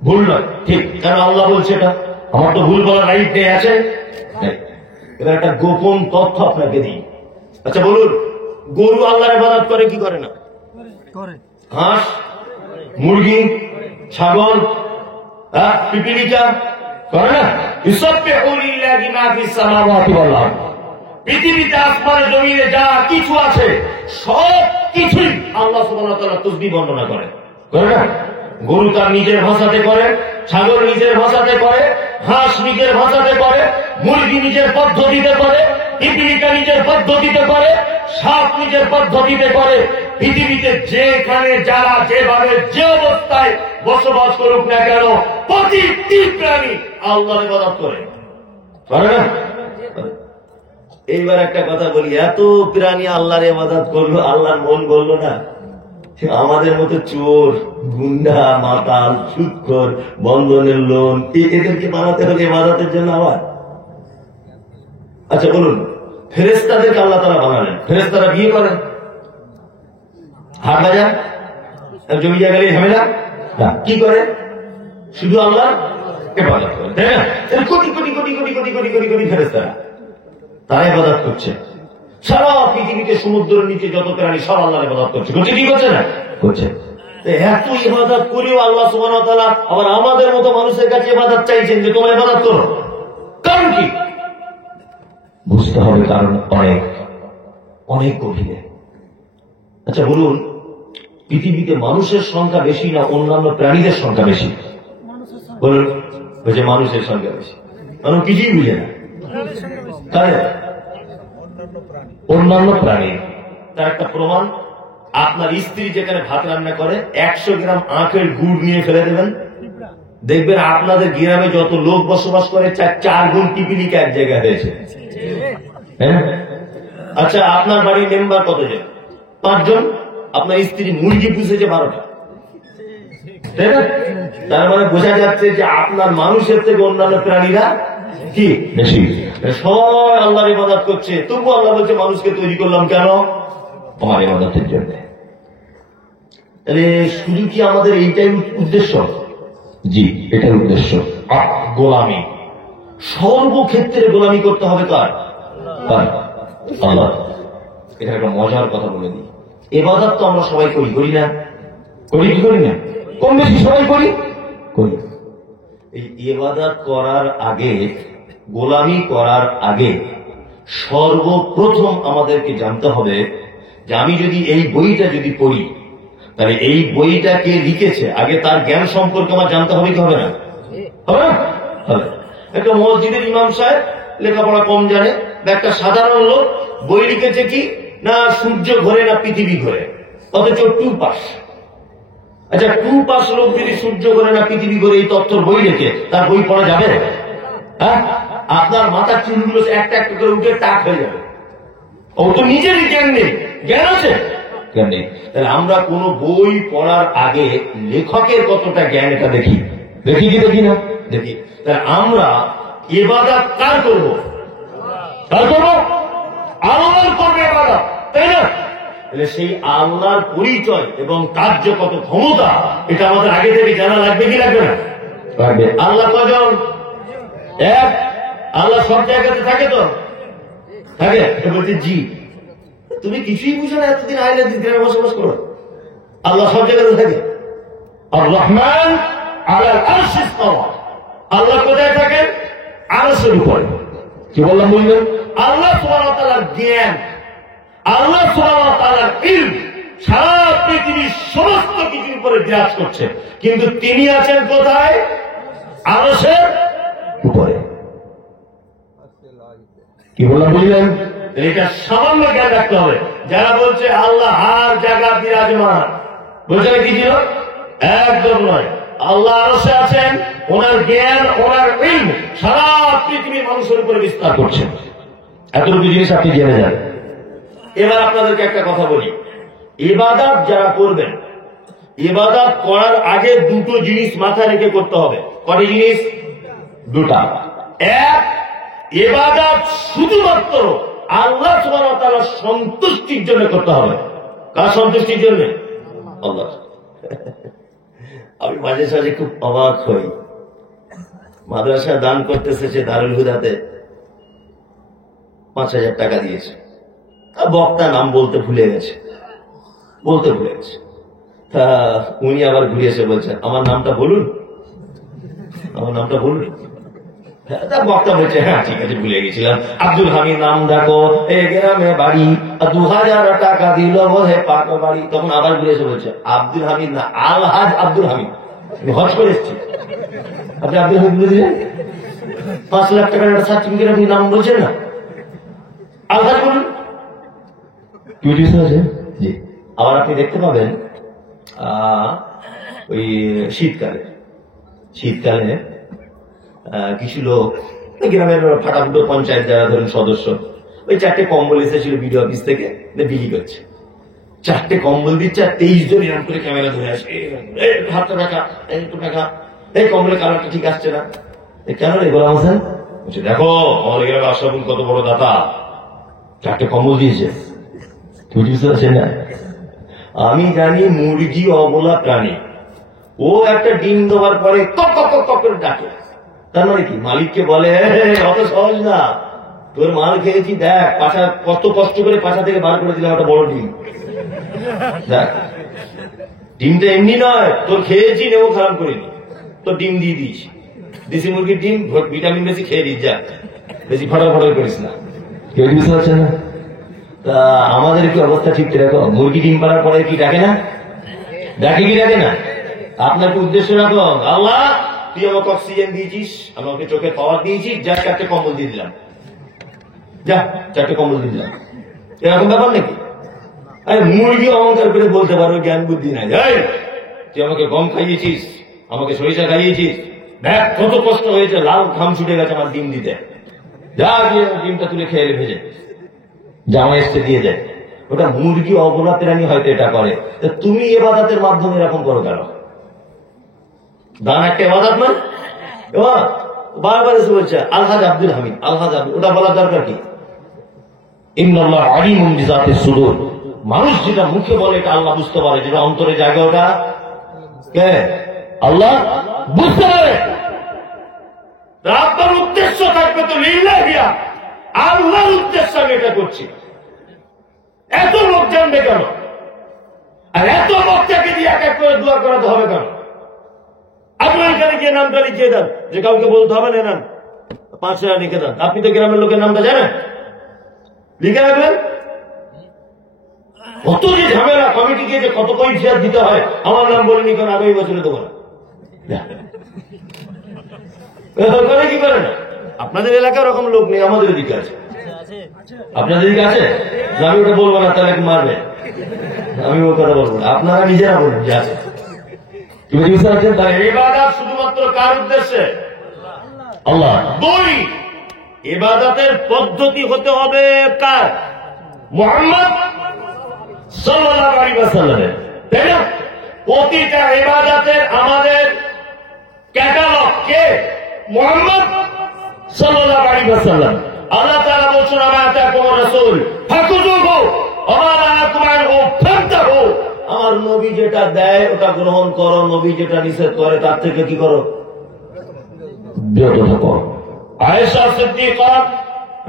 ভুল নয়, ঠিক। কেন আল্লাহ বলছে এটা? আমার তো ভুল বলার রাইট নেই, আছে? এটা একটা গোপন তথ্য আপনাকে দিই। আচ্ছা বলুন, গরু আল্লাহর ইবাদত করে কি করে না? হাঁস, মুরগি, ছাগল, পিপিলিকা করে না? ইউসাব্বিহু লিল্লাহি মা ফিস সামাওয়াতি ওয়াল আরদ, পৃথিবীতে আসমানে জমিনে যা কিছু আছে সব কিছুই আল্লাহ সুবহানাহু ওয়া তাআলা তাসবিহ বর্ণনা করে, করে না? গরু তার নিজের ভাষাতে করে, ছাগল নিজের ভাষাতে করে, হাঁস নিজের ভাষাতে করে, মুরগি নিজের পদ্ধতিতে করে, পিপিলিকা নিজের পদ্ধতিতে করে, সাপ নিজের পদ্ধতিতে করে। পৃথিবীতে যেখানে যারা যেভাবে যে অবস্থায় বসবাস করুক না কেন, প্রতিটি প্রাণী আল্লাহর ইবাদত করে, করে না? এইবার একটা কথা বলি, এত প্রাণী আল্লাহর ইবাদত করলো, আল্লাহর মন বলল না? আমাদের মতো চোর, গুন্ডা, মাতাল, সুদখোর, বন্ধনের লোন, এদেরকে বানাতে হবে ইবাদতের জন্য আবার? আচ্ছা বলুন, ফেরেশতাদেরকে আল্লাহ তাআলা বানালেন, ফেরেশতারা বিয়ে করেন, হাট বাজার, জমি জায়গা গেলে ঝামেলা, কি করে? শুধু আল্লাহ ইবাদত করে, তাই না? কোটি কোটি কোটি কোটি কোটি কোটি কোটি কোটি ফেরেশতারা তারা ইবাদত করছে। সারা পৃথিবীতে সমুদ্রের নিচে যত প্রাণী সব আল্লাহর ইবাদত করছে, করছে কি করছে না? করছে। এত ইবাদত করেও আল্লাহ সুবহানাহু ওয়া তাআলা আবার আমাদের মতো মানুষের কাছে ইবাদত চাইছেন যে তোমরা ইবাদত করো। কারণ কি? বুঝতে হবে কারণ অনেক অনেক গভীরে। আচ্ছা বলুন, পৃথিবীতে মানুষের সংখ্যা বেশি না অন্যান্য প্রাণীদের সংখ্যা বেশি? বলুন, ওই যে মানুষের সংখ্যা বেশি, কারণ কিছুই বুঝে না। তাই অন্যান্য প্রাণী, তার একটা প্রমাণ, আপনার স্ত্রী যেখানে ভাত রান্না করে 100 গ্রাম আখের গুড় নিয়ে ফেলে দেবেন, দেখবেন আপনাদের গ্রামে যত লোক বসবাস করে 4 গুণ পিপিলিকা এক জায়গায় হয়েছে। আচ্ছা আপনার বাড়ির মেম্বার কতজন? 5 জন, আপনার স্ত্রী মুরগি পুষেছে 12টা, তাই না? তার মানে বোঝা যাচ্ছে যে আপনার মানুষের থেকে অন্যান্য প্রাণীরা কি বেশি, সবাই আল্লাহর ইবাদত করছে। তবু আল্লাহ বলছে মানুষকে তৈরি করলাম কেন? আমার ইবাদতের জন্য। তাহলে শুধু কি আমাদের এইটাই উদ্দেশ্য? জি, এটাই উদ্দেশ্য। গোলামি, সর্বক্ষেত্রে গোলামি করতে হবে কার? আল্লাহ। এটা একটা মজার কথা বলে দিই, ইবাদত তো আমরা সবাই করি, করি না? করি কি করি না? কম বেশি সবাই করি, করি। এই ইবাদত করার আগে, গোলামি করার আগে সর্বপ্রথম আমাদেরকে জানতে হবে যে আমি যদি এই বইটা যদি পড়ি, তাহলে এই বইটা কে লিখেছে আগে তার জ্ঞান সম্পর্কে আমার জানতে হবে কি হবে না? হবে না? হবে। একটা মসজিদের ইমাম সাহেব লেখাপড়া কম জানে, বা একটা সাধারণ লোক বই লিখেছে কি না সূর্য ঘোরে না পৃথিবী ঘোরে, অথচ 2 পাস। আচ্ছা 2 পাস লোক যদি সূর্য ঘোরে না পৃথিবী ঘোরে এই তথ্য বই লিখে, তার বই পড়া যাবে? হ্যাঁ, আপনার মাথার চুলগুলো একটা একটা করে উঠে টাক হয়ে যাবে। ও তো নিজেরই জ্ঞান নেই, জ্ঞান আছে? জ্ঞান নেই। তাহলে আমরা কোন বই পড়ার আগে লেখকের কতটা জ্ঞান এটা দেখি, দেখি কি দেখি না? দেখি। তাহলে আমরা ইবাদত কার করবো? কার করবো? আল্লাহর করবে ইবাদত, তাই না? তাহলে সেই আল্লাহর পরিচয় এবং কার্য কত ক্ষমতা, এটা আমাদের আগে থেকে জানা লাগবে কি লাগবে না? লাগবে। আল্লাহ কজন? এক। আল্লাহ সব জায়গাতে থাকে তো? থাকে। বলছে জি, তুমি কিছুই বুঝো না, এতদিন আইলে গ্রামে বসবাস করো। আল্লাহ সব জায়গাতে থাকে। আর রহমান আলাল আরশি ইস্তাওয়া, আল্লাহ কোথায় থাকেন? আরশের উপরে। কি বললাম বুঝলেন? আল্লাহ সুবহানাহু ওয়া তাআলার জ্ঞান, আল্লাহ সুবহানাহু ওয়া তাআলার ইলম সারা পৃথিবীর সমস্ত কিছুর উপরে বিরাজ করছে, কিন্তু তিনি আছেন কোথায়? আরশের উপরে। কি বললাম বুঝলেন? এটা সামান্য জ্ঞান রাখতে হবে। যারা বলছে আল্লাহ হার জায়গা বিরাজমান, বলছে কি ছিল? একদম নয়। আল্লাহ আরশে আছেন, ওনার জ্ঞান, ওনার ইলম সারা পৃথিবীর মানুষের উপরে বিস্তার করছেন। এতটুকু জিনিস আপনি জেনে যান। এবার আপনাদেরকে একটা কথা বলি, ইবাদত যারা করবেন, ইবাদত করার আগে দুটো জিনিস মাথায় রেখে করতে হবে। কটি জিনিস? দুটা। এক, ইবাদত শুধুমাত্র আল্লাহ সুবহানাহু ওয়া তাআলার সন্তুষ্টির জন্য করতে হবে। কার সন্তুষ্টির জন্য? আল্লাহ। আমি মাঝে সাঝে খুব অবাক হই, মাদ্রাসা দান করতেছে সে দারুল হুদাতে 5,000 টাকা দিয়েছে, বক্তা নাম বলতে ভুলে গেছে, তা উনি আবার ঘুরে এসে বলছেন আমার নামটা বলুন, তা বক্তা বলছে হ্যাঁ ঠিক আছে ভুলে গেছিলাম, আব্দুল হামিদ নাম দেখো, এই গ্রামে বাড়ি, 2,000 টাকা দিল হে পাকা বাড়ি। তখন আবার ঘুরে এসে বলছে আব্দুল হামিদ না, আলহাজ আব্দুল হামিদ, হজ করে এসছি। আপনি আব্দুল হামিদ বলে দিলেন, 5 লাখ টাকার একটা সার্টিফিকেট, আপনি নাম বলছেন না, আলহাজ বলুন। জি। আবার আপনি দেখতে পাবেন ওই শীতকালে কিছু লোক গ্রামের ফাটাফুটো পঞ্চায়েত যারা ধরেন সদস্য, ওই 4টে কম্বল এসেছিল বিডিও অফিস থেকে, বিক্রি করছে। 4টে কম্বল দিচ্ছে আর 23 জন এরকম করে ক্যামেরা ধরে আসে, হাতটা টাকা, একটু টাকা, এই কম্বলের কালারটা ঠিক আসছে না। কেন রে গোলাম হোসেন? বলছে দেখো আমাদের গ্রামে আশরাফুল কত বড় দাতা, 4টে কম্বল দিয়েছে। বুঝতে পারছেন না? আমি জানি মুরগি অবলা প্রাণী, ও একটা ডিম দেওয়ার পরে কক কক কক করে ডাকে, তার মানে কি মালিককে বলে অত সহজ না, তোর মাল খেয়েছি দেখ, পাছা কত কষ্ট করে পাছা থেকে বার করে দিলাম একটা বড় ডিম, দেখ ডিমটা এমনি নয়, তোর খেয়েছি নেবো খারাপ করিনি, তোর ডিম দিয়ে দিস, দেশি মুরগির ডিম, ভিটামিন বেশি খেয়ে দিস, যা বেশি ফটাফট করিস না। কেউ বুঝতে পারছে না? তা আমাদের কি অবস্থা ঠিক রাখো, মুরগি ডিম পাড়ার পরে কি ডাকে না? ডাকে কি ডাকে না? আপনার কি উদ্দেশ্য রাখো, আল্লাহ তুই আমাকে অক্সিজেন দিয়েছিস, আমাকে চোখে পাওয়ার দিয়েছিস, যা 4টে কম্বল দিয়ে দিলাম, যা 4টে কম্বল দিয়ে দিলাম, এরকম ব্যাপার নাকি? আরে মুরগি অহংকার করে বলতে পারো জ্ঞান বুদ্ধি নাই, তুই আমাকে গম খাইয়েছিস, আমাকে সরিষা খাইয়েছিস, দেখ কত কষ্ট হয়েছে, লাল ঘাম ছুটে গেছে আমার ডিম দিতে, যা ডিমটা তুলে খেয়ে ভেজে জামা এসে দিয়ে যায়। ওটা মুরগি অবলা প্রাণী হয়তো এটা করে, তুমি ইবাদতের মাধ্যমে এরকম করো কেন? দান একটা ইবাদত না? বারবার এসে বলছে আলহাজ আব্দুল হামিদ, ওটা বলার দরকার কি? ইন্নাল্লাহ আলিমুম বিযাতিস সুদূর, মানুষ যেটা মুখে বলে এটা আল্লাহ বুঝতে পারে, যেটা অন্তরে জায়গা ওটা কে? আল্লাহ বুঝতে পারে। আপনার উদ্দেশ্য থাকবে তো লিল্লাহিয়া, আল্লাহর উদ্দেশ্য আমি এটা করছি, এত লোক জানবে কেন? আর এত বক্তাকে দিয়ে এক এক করে দোয়া করাতে হবে কেন? আপনার এখানে গিয়ে নামটা লিখিয়ে দেন, যে কাউকে বলতে হবে না, নাম 5 টাকা লিখে দেন। আপনি তো গ্রামের লোকের নামটা জানেন, লিখে রাখবেন। কত যে ঝামেলা, কমিটিকে যে কত কৈফিয়ত দিতে হয়, আমার নাম বলিনি কেন, আগামী বছরে দেবো না, কি করে না? আপনাদের এলাকার ওরকম লোক নেই, আমাদের এদিকে আছে। আপনাদের দিকে আছে? আমি ওটা বলবো না, তাহলে মারবে, আমি ও কথা বলবো না, আপনারা নিজেরা বলবেন যে আছে। তুমি বুঝতে পারছেন? তাহলে ইবাদত শুধুমাত্র কার উদ্দেশ্যে? আল্লাহ। 2, ইবাদতের পদ্ধতি হতে হবে কার? মুহাম্মদ সাল্লাল্লাহু আলাইহি ওয়াসাল্লামের, তাই না? প্রতিটা ইবাদতের আমাদের ক্যাটালগ কে? মুহাম্মদ সাল্লাল্লাহু আলাইহি ওয়াসাল্লাম। আল্লাহ তাআলা বলেছেন আমা আতাকুমুর রাসূল ফাকুযুহু ওয়া মা নাহাকুম আনহু ফান্তাহু, আমার নবী যেটা দেয় ওটা গ্রহণ করো, নবী যেটা নিষেধ করে তার থেকে কি করো? বিরত থাকো। আয়েশা সিদ্দিকা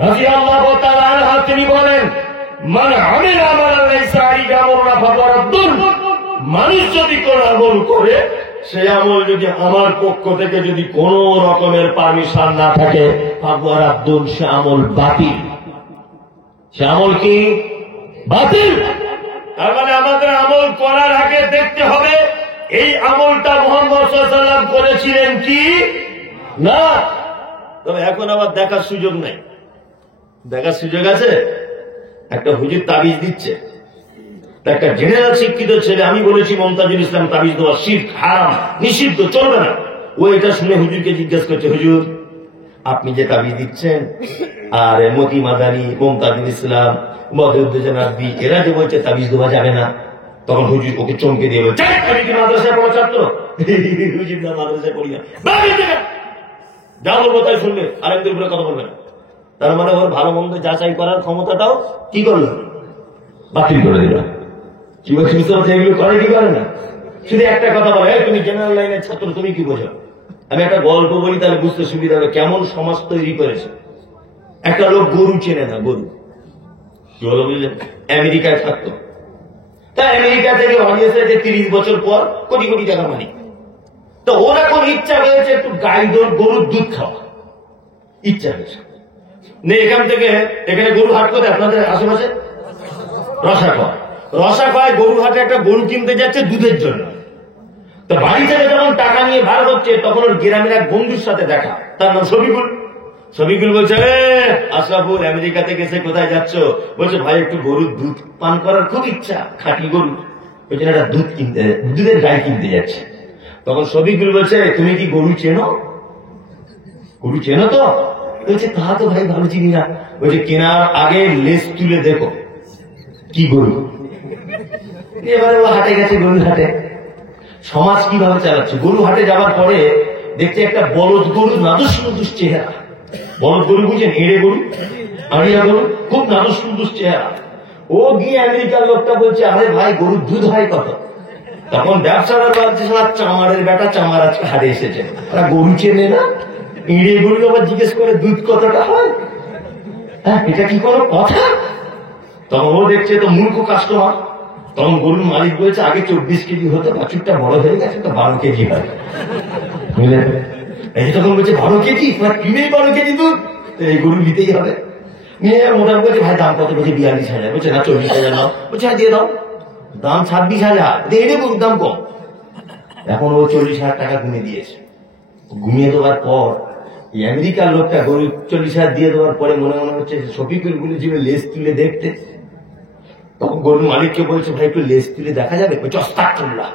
রাদিয়াল্লাহু তাআলা আনহা তিনি বলেন মান আমিলা আমালান লাইসা আলাইহি আমরুনা ফাহুয়া রাদ্দুন, মানুষ যদি কোন আমল করে, সেই আমল যদি আমার পক্ষ থেকে যদি কোন রকমের পারমিশন না থাকে, ফাহুয়া রাদ্দুন, সে আমল বাতিল। সে আমল কি? বাতিল। তার মানে আমাদের আমল করার আগে দেখতে হবে এই আমলটা মুহাম্মদ সাল্লাল্লাহু আলাইহি ওয়াসাল্লাম করেছিলেন কি না। তবে এখন আবার দেখার সুযোগ নাই, দেখার সুযোগ আছে? একটা হুজুর তাবিজ দিচ্ছে, একটা জেনারেল শিক্ষিত ছেলে, আমি বলেছি মমতাজুল ইসলাম তাবিজ দেওয়া শিরক, হারাম, নিষিদ্ধ, চলবে না। ও এটা শুনে হুজুরকে জিজ্ঞেস করছে, হুজুর আপনি যে তাবিজ দিচ্ছেন আর মতি মাদানি, মমতাজুল ইসলাম, মদউদ্দিন আরবি, এরা যে বলছে তাবিজ দেওয়া যাবে না, তখন হুজুর ওকে চমকে দিয়ে বলছে, আমি কি মাদ্রাসায় পড়া ছাত্র? হুজুর না, মাদ্রাসায় পড়ি না, যা বলবো তাই শুনবে, আরেকদের উপরে কথা বলবে না। তার মানে ওর ভালো মন্দ যাচাই করার ক্ষমতাটাও কি করলো? বাতিল করে দিল। কি বলছি বুঝতে পারছি? এগুলো করে কি করে না? শুধু একটা কথা বলে, তুমি জেনারেল লাইনের ছাত্র, তুমি কি বোঝো? আমি একটা গল্প বলি, তাহলে বুঝতে সুবিধা হবে কেমন সমাজ তৈরি করেছে। একটা লোক গরু চেনে না, গরু কি বলো বুঝলেন, আমেরিকায় থাকতো। তা আমেরিকা থেকে বানিয়েছে যে 30 বছর পর কোটি কোটি টাকা মালিক। তো ওর এখন ইচ্ছা হয়েছে একটু গরুর দুধ খাওয়া, ইচ্ছা হয়েছে। এখান থেকে এখানে গরু হাট করে আপনাদের আশেপাশে রসাখয় গরুর হাটে একটা গরু কিনতে যাচ্ছে দুধের জন্য। তো বাড়ি থেকে যখন টাকা নিয়ে বার হচ্ছে, তখন ওর গ্রামের এক বন্ধুর সাথে দেখা, তার নাম শফিকুল। শফিকুল বলছে, আশরাফুল আমেরিকাতে গেছে, কোথায় যাচ্ছ? বলছে, ভাই একটু গরুর দুধ পান করার খুব ইচ্ছা, খাঁটি গরু, বলছে একটা দুধের গাই কিনতে যাচ্ছে। তখন শফিকুল বলছে, তুমি কি গরু চেনো? গরু চেনো তো? বলছে, তা তো ভাই ভালো চিনি না। বলছে, কেনার আগে লেজ তুলে দেখো কি গরু। এবারে ও হাটে গেছে, গরুর হাটে। সমাজ কিভাবে চালাচ্ছে? গরু হাটে যাওয়ার পরে দেখছে একটা বলদ গরু, নাদুস নুদুস চেহারা। বলদ গরু বুঝেন, এড়ে গরু, আড়িয়া গরু, খুব নাদুস নুদুস চেহারা। ও গিয়ে আমেরিকার লোকটা বলছে, আরে ভাই গরুর দুধ হয় কত? তখন ব্যবসাদার বলছে, চামারের বেটা, চামার আজকে হাটে এসেছে, ওরা গরু চেনে না, এড়ে গরু আবার জিজ্ঞেস করে দুধ কতটা হয়? হ্যাঁ, এটা কি কোনো কথা? তখন ও দেখছে তো মূর্খ কাস্টমার। তখন গরুর মালিক বলছে, আগে 24 কেজি হতো, বাছুরটা বড় হয়ে গেছে, তো 12 কেজি হয়, বুঝলেন? এই তখন বলছে 12 কেজি, কিনেই 12 কেজি দুধ, এই গরু নিতেই হবে। নিয়ে মোটামুটি বলছে, ভাই দাম কত? বলছে 42,000। বলছে না, 40,000 নাও। বলছে হ্যাঁ দিয়ে দাও। দাম 26,000, এনে গরুর দাম কম। এখন ও 40,000 টাকা গুনে দিয়েছে। ঘুমিয়ে দেওয়ার পর এই আমেরিকার লোকটা গরু 40,000 দিয়ে দেওয়ার পরে মনে মনে হচ্ছে শফিকুল গুলো যে লেজ তুলে দেখতে। তখন গরুর মালিককে বলছে, ভাই একটু লেজ তুলে দেখা যাবে? বলছে, আস্তাগফিরুল্লাহ,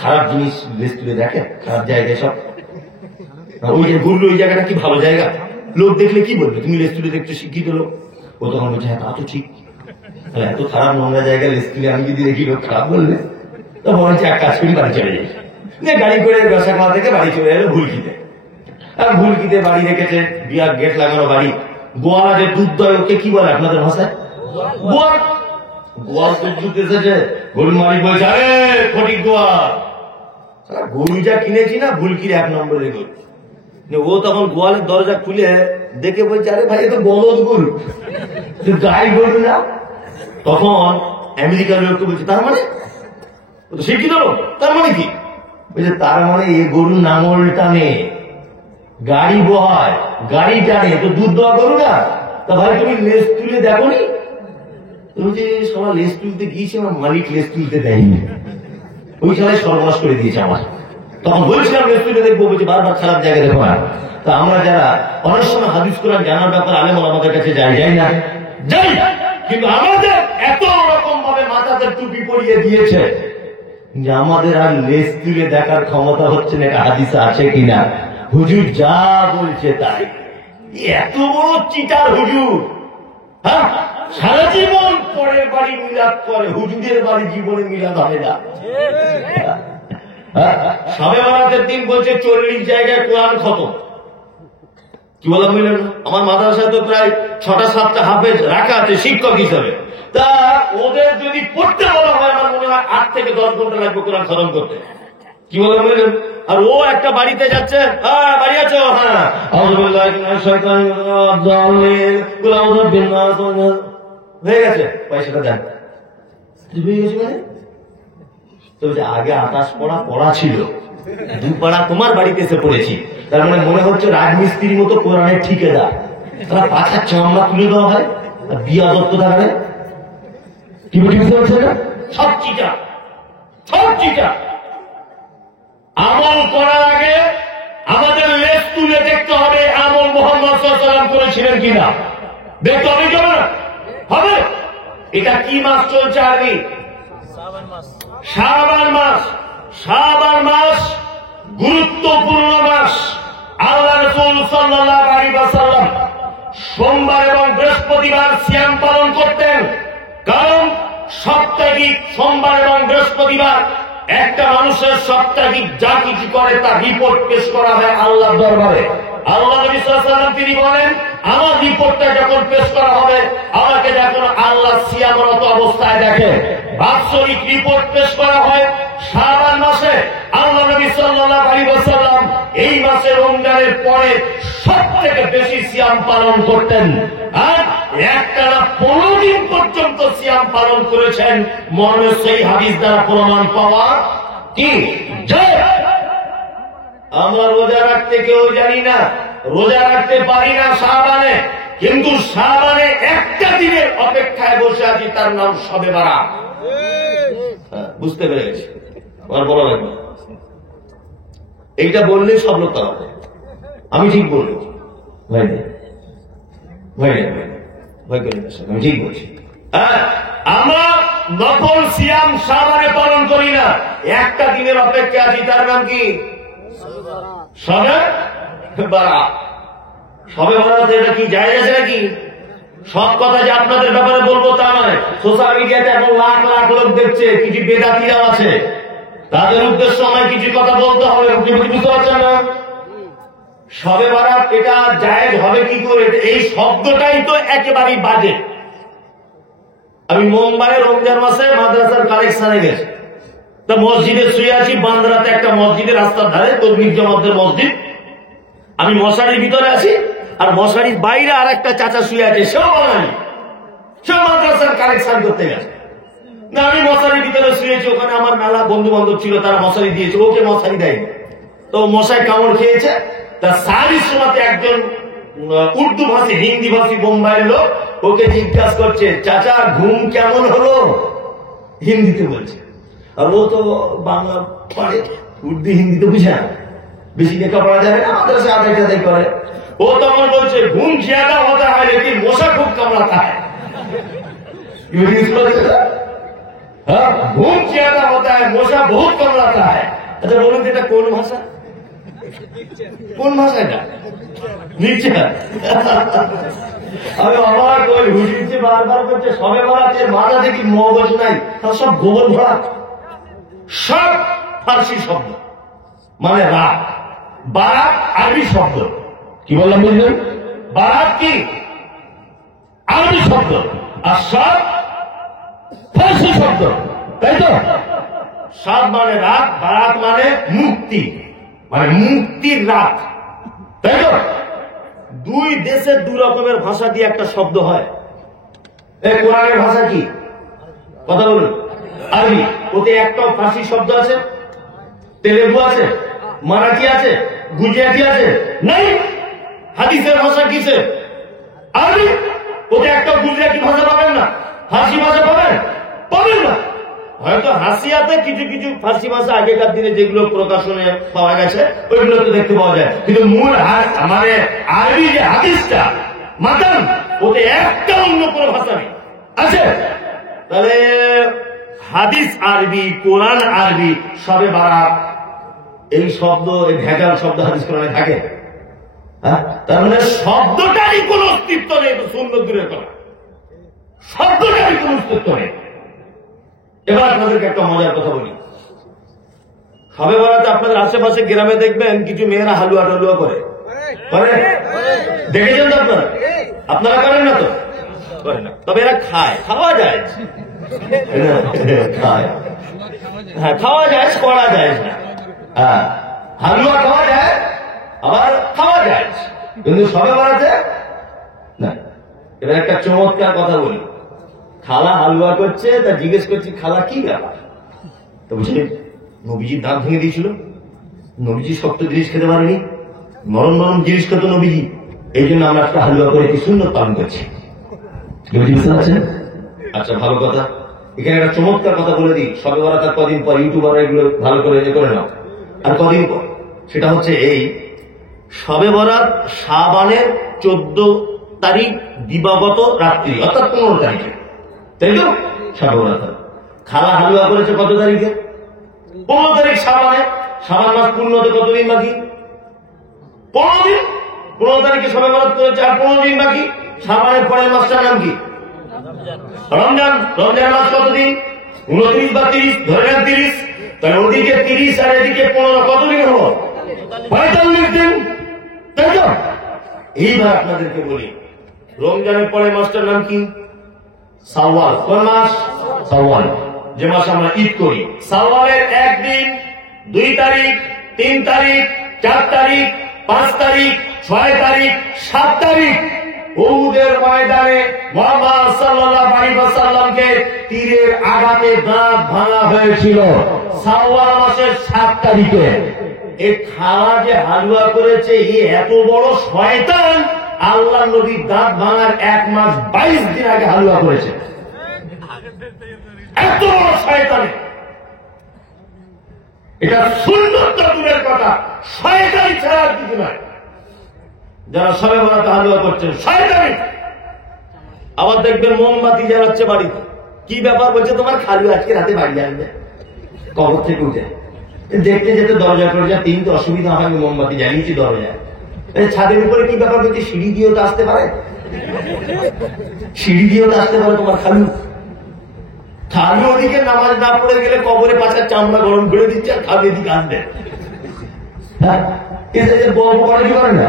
খারাপ জিনিস লেজ তুলে দেখে, খারাপ জায়গায় সব। ওই যে গরু, ওই জায়গাটা কি ভালো জায়গা? লোক দেখলে কি বলবে? তুমি লেজ তুলে দেখতে শিক্ষিত লোক। ও তখন বলছে, হ্যাঁ তা তো ঠিক, এত খারাপ নোংরা জায়গায় লেজ তুলে আমি যদি দেখি লোক খারাপ বলবে। তো মনে হচ্ছে এক কাজ করি, বাড়ি চলে যাই। গাড়ি করে রসাখাওয়া থেকে বাড়ি চলে এলো ভুলকিতে। আর ভুলকিতে বাড়ি রেখেছে, বিরাট গেট লাগানো বাড়ি। গোয়ালা যে দুধ দয়, ওকে কি বলে আপনাদের ভাষায়? গোয়াল। গোয়াল দুধ এসেছে। গরুর মালিক বলছে, আরে ফটিক গোয়াল, গরু যা কিনেছি না, ভুলকির 1 নম্বরের গরু। ও তখন গোয়ালের দরজা খুলে দেখে বলছে, আরে ভাই এ তো বলদ গরু, গাই গরু না। তখন আমেরিকার লোককে বলছে, তার মানে? শিক্ষিত লোক, তার মানে কি? বলছে, তার মানে এই গরু নাঙল টানে, গাড়ি বহায়, গাড়ি টানে, তো দুধ দেওয়া গরু না। তা ভাই তুমি লেজ তুলে দেখো নি? তুমি যে সবাই লেজ তুলতে গিয়েছে, আমার মালিক লেজ তুলতে দেয়নি, ওই সবাই সর্বনাশ করে দিয়েছে আমার। তখন বলছিলাম লেজ তুলে দেখবো, বলছে বারবার খারাপ জায়গায় দেখো না। তা আমরা যারা অনেক সময় হাদিস কোরআন জানার ব্যাপার আলেম আমাদের কাছে যাই না, যাই, কিন্তু আমাদের এত রকম ভাবে মাথাতে টুপি পরিয়ে দিয়েছে যে আমাদের আর লেজ তুলে দেখার ক্ষমতা হচ্ছে না এটা হাদিসে আছে কিনা। হুজুর যা বলছে তাই। এত বড় চিটার হুজুর, হ্যাঁ, সারা জীবন পরের বাড়ি মিলাদ করে, হুজুরের বাড়ি জীবনে মিলাদ হবে না। শবে বরাতের দিন বলছে 40 জায়গায় কোরআন খতম। কি বলা বুঝলেন? আমার মাদ্রাসায় তো প্রায় 6টা-7টা হাফেজ রাখা আছে শিক্ষক হিসাবে। তা ওদের যদি পড়তে বলা হয়, আমার মনে হয় 8 থেকে 10 ঘন্টা লাগবে কোরআন খতম করতে। কি বলা বুঝলেন? আর ও একটা বাড়িতে যাচ্ছে, হ্যাঁ বাড়ি আছো, হ্যাঁ হয়ে গেছে, পয়সাটা দেন। আগে 28 পড়া ছিল, 2 পাড়া তোমার বাড়িতে এসে পড়েছি। তার মানে মনে হচ্ছে রাজমিস্ত্রির মতো কোরআনের ঠিকাদার। তারা পাছার চামড়া তুলে দেওয়া হয়, বিয়া দত্ত থাকবে। কি বুঝতে পারছে না? সব চিটা, সব চিটা। আমল করার আগে আমাদের লেজ তুলে দেখতে হবে আমল মুহাম্মদ সাল্লাল্লাহু আলাইহি ওয়াসাল্লাম করেছিলেন কিনা। দেখতে হবে কি হবে না? হবে। এটা কি মাস চলছে আরবি? শাবান মাস। শাবান মাস গুরুত্বপূর্ণ মাস। আল্লাহ রাসূল সাল্লাল্লাহু আলাইহি ওয়াসাল্লাম সোমবার এবং বৃহস্পতিবার সিয়াম পালন করতেন, কারণ সাপ্তাহিক সোমবার এবং বৃহস্পতিবার একটা মানুষের সাপ্তাহিক যা কিছু করে তার রিপোর্ট পেশ করা হয় আল্লাহর দরবারে। আল্লাহ নবী সাল্লাল্লাহু আলাইহি ওয়াসাল্লাম তিনি বলেন, আমার রিপোর্টটা যখন পেশ করা হবে আমাকে যখন আল্লাহ সিয়ামরত অবস্থায় দেখে। বাৎসরিক রিপোর্ট পেশ করা হয় শাবান মাসে। আল্লাহ নবী সাল্লাল্লাহু আলাইহি ওয়াসাল্লাম এই মাসে রমজানের পরে সবথেকে বেশি সিয়াম পালন করতেন, আর একটানা 15 দিন পর্যন্ত সিয়াম পালন করেছেন। মর্মে সেই হাদিস দ্বারা প্রমাণ পাওয়া কি যায়। আমরা রোজা রাখতে কেউ জানি না, রোজা রাখতে পারি না শাবানে, কিন্তু শাবানে একটা দিনের অপেক্ষায় বসে আছি, তার নাম শবে বারাত। বুঝতে পেরে গেছি, আমার বলা লাগবে এইটা বললেই সব লোক তাড়াবে। আমি ঠিক বলবো ভাই, ভাই ভয় করে আমি ঠিক বলছি। আমরা নফল সিয়াম শাবানে পালন করি না, একটা দিনের অপেক্ষা আছি, তার নাম কি শবে বারাত। শবে বারাত এটা কি জায়েজ আছে নাকি? সব কথা যে আপনাদের ব্যাপারে বলবো তা নয়। সোশ্যাল মিডিয়াতে এখন লাখ লাখ লোক দেখছে, কিছু বেদাতিরাও আছে, তাদের উদ্দেশ্য আমায় কিছু কথা বলতে হবে। বুঝতে পারছেন না? শবে বারাত এটা জায়েজ হবে কি করে? এই শব্দটাই তো একেবারেই বাজে। আমি মুম্বাইয়ে রমজান মাসে মাদ্রাসার কালেকশনে গেছি, তা মসজিদে শুয়ে আছি, বান্দ্রাতে একটা মসজিদের রাস্তার ধারে তবলিগ জামাতের মসজিদ। আমি মশারির ভিতরে আছি, আর মশারির বাইরে আর একটা চাচা শুয়ে আছে, সেও বাঙালি, সেও মাদ্রাসার কালেকশন করতে গেছে। না, আমি মশারির ভিতরে শুয়েছি, ওখানে আমার মেলা বন্ধু বান্ধব ছিল, তারা মশারি দিয়েছে, ওকে মশারি দেয়নি, তো মশাই কামড় খেয়েছে। তা সারির সময়তে একজন উর্দু ভাষী হিন্দি ভাষী বোম্বাইয়ের লোক ওকে জিজ্ঞাসা করছে, চাচা ঘুম কেমন হলো? হিন্দিতে বলছে, আর ও তো বাংলা পারে, উর্দু হিন্দি তো বুঝে না, বেশি লেখাপড়া যাবে না, আমাদের সাথে আদায় টাদাই করে। ও তখন বলছে, ঘুম জ্যাদা হতা হয় লেকিন মশা খুব কামড়াতা है। हाँ, घूम ज्यादा होता है, मशा बहुत कामड़ाता है। अच्छा बोलুন এটা কোন ভাষা? কোন ভাষা এটা? নিচে আমি অবাক হই, হুজুরজি বারবার বলছে শবে বারাতের মাথা দেখি মগজ নাই, তার সব গোবর ভরা, সব ফার্সি শব্দ, মানে রাত। বারাত আরবি শব্দ, কি বললাম বুঝলেন? বারাত কি আরবি শব্দ, আর সব ফার্সি শব্দ, তাই তো? সব মানে রাত, বারাত মানে মুক্তি, মানে মুক্তির রাত, তাই তো? দুই দেশের দুই রকমের ভাষা দিয়ে একটা শব্দ হয়। এই কোরআনের ভাষা কি? কথা বলুন। আরবি, ওতে একটা ফার্সি শব্দ আছে, তেলেগু আছে, মারাঠি আছে, গুজরাটি আছে, নাই। হাদিসের ভাষা কিসে? আরবি। ওতে একটা গুজরাটি ভাষা পাবেন না, ফার্সি ভাষা পাবেন না। হয়তো হাসিয়াতে কিছু কিছু ফার্সি ভাষা আগেকার দিনে যেগুলো প্রকাশনে পাওয়া গেছে ওইগুলো তো দেখতে পাওয়া যায়, কিন্তু মূল মানে আরবি যে হাদিসটা মাতান, ওতে একটা অন্য কোনো ভাষা নেই, আছে। তাহলে হাদিস আরবি, কোরআন আরবি, শবে বারাত এই শব্দ, এই ভেজাল শব্দ হাদিস কোরআনে থাকে? হ্যাঁ, তার মানে শব্দটারই কোনো অস্তিত্ব নেই, তো সুন্দর দূরের কথা, শব্দটারই কোনো অস্তিত্ব নেই। এবার আপনাদেরকে একটা মজার কথা বলি। শবে বারাতে আপনাদের আশেপাশে গ্রামে দেখবেন কিছু মেয়েরা হালুয়া টালুয়া করে, দেখেছেন তো আপনারা? আপনারা করেন না তো? করে না, তবে এরা খায়, খাওয়া যায়, খায়, হ্যাঁ খাওয়া যায়, করা যায় না। হ্যাঁ, হালুয়া খাওয়া যায়, আবার খাওয়া যায়, কিন্তু শবে বারাতে না। এবার একটা চমৎকার কথা বলি। খালা হালুয়া করছে, তা জিজ্ঞেস করছি, খালা কি ব্যাপার? তো বলছে, নবীজির দাঁত ভেঙে দিয়েছিল, নবীজি শক্ত জিনিস খেতে পারেনি, নরম নরম জিনিস খেত নবীজি, এই জন্য আমরা একটা হালুয়া করে কি সুন্নত পালন করছি। বুঝতে পারছেন? আচ্ছা, ভালো কথা। এখানে একটা চমৎকার কথা বলে দিই। শবে বারাত আর কদিন পর, ইউটিউবার এগুলো ভালো করে করে নাও, আর কদিন পর, সেটা হচ্ছে এই শবে বারাত শাবানের 14 তারিখ দিবাগত রাত্রি, অর্থাৎ 15 তারিখে, তাই তো? শাবান। খালা হালুয়া করেছে কত তারিখে? 15 তারিখ শাবানে। শাবান মাস পূর্ণ হতে কতদিন বাকি? 15 দিন। 15 তারিখে শবে বরাত করেছে, আর 15 দিন বাকি। শাবানের পরের মাসটার নাম কি? রমজান। রমজান মাস কতদিন? 29 বা 30, ধরে নেন 30। তাহলে ওদিকে 30 আর এদিকে 15, কতদিন হলো? 45 দিন, তাই তো? এইবার আপনাদেরকে বলি, রমজানের পরের মাসটার নাম কি? শাওয়াল। কোন মাস? শাওয়াল, যে মাস আমরা ঈদ করি। শাওয়ালের 1 দিন, 2 তারিখ, 3 তারিখ, 4 তারিখ, 5 তারিখ, 6 তারিখ, 7 তারিখ উহুদের ময়দানে মুহাম্মদ সাল্লাল্লাহু আলাইহি ওয়াসাল্লামকে তীরের আঘাতে দাঁত ভাঙা হয়েছিল শাওয়াল মাসের 7 তারিখে। এই খাওয়া যে হালুয়া করেছে, এত বড় শয়তান, আল্লাহ নবীর দাঁত ভাঙার 1 মাস 22 দিন আগে হালুয়া করেছে। এত বড় শয়তান! এটা সুন্নাত দূরের কথা, শয়তানি ছাড়া আর কিছু নয়। যারা শবে বরাত হালুয়া করছেন শয়তানি। আবার দেখবেন মোমবাতি জ্বালাচ্ছে বাড়িতে। কি ব্যাপার? বলছে তোমার খালু আজকে রাতে বাড়ি আসবে কবর থেকে উঠে। দেখতে যেতে দরজা টরজা 3, অসুবিধা হয়, মোমবাতি জ্বালিয়েছি দরজায়। ছাদের উপরে কি ব্যাপার? বলছে সিঁড়ি দিয়েও তো আসতে পারে, সিঁড়ি দিয়েও তো আসতে পারে তোমার খালু। খালু ওদিকে নামাজ না পড়ে গেলে কবরে পাছার চামড়া গরম করে দিচ্ছে, আর খালু এদিকে আসবে। হ্যাঁ, গল্প করে কি করে না?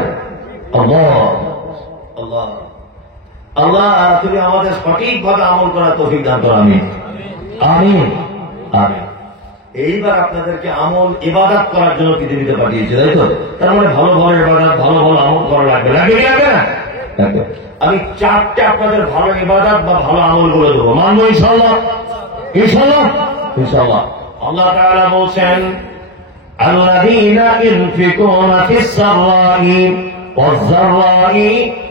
আল্লাহ আল্লাহ আল্লাহ, তুমি আমাদের সঠিকভাবে আমল করার তৌফিক দান করো। আমিন আমিন আমিন। এইবার আপনাদেরকে আমল ইবাদত করার জন্য পৃথিবীতে পাঠিয়েছে, তাই তো? তার মানে ভালো ভালো ইবাদত, ভালো ভালো আমল করা লাগবে, লাগবে না? আমি 4টে আপনাদের ভালো ইবাদত বা ভালো আমল বলে দেবো, মানবো ইনশাআল্লাহ? ইনশাআল্লাহ ইনশাআল্লাহ। আল্লাহ তাআলা বলছেন, আল্লাযীনা ইউনফিকুনা ফিস সাররাই والضراء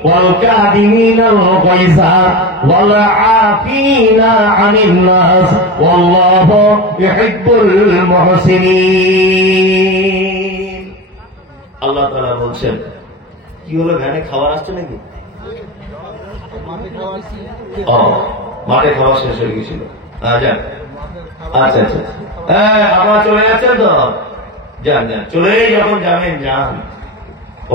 والكاظمين الغيظ والعافين عن الناس والله يحب المحسنين। আল্লাহ তাআলা বলছেন, কি হলো, ভ্যানে খাবার আসছে নাকি? মাঠে খাওয়া শেষ হয়ে গেছিল। আচ্ছা আচ্ছা, আপনারা চলে যাচ্ছেন তো? যান যান, চলেই যখন যাবেন যান,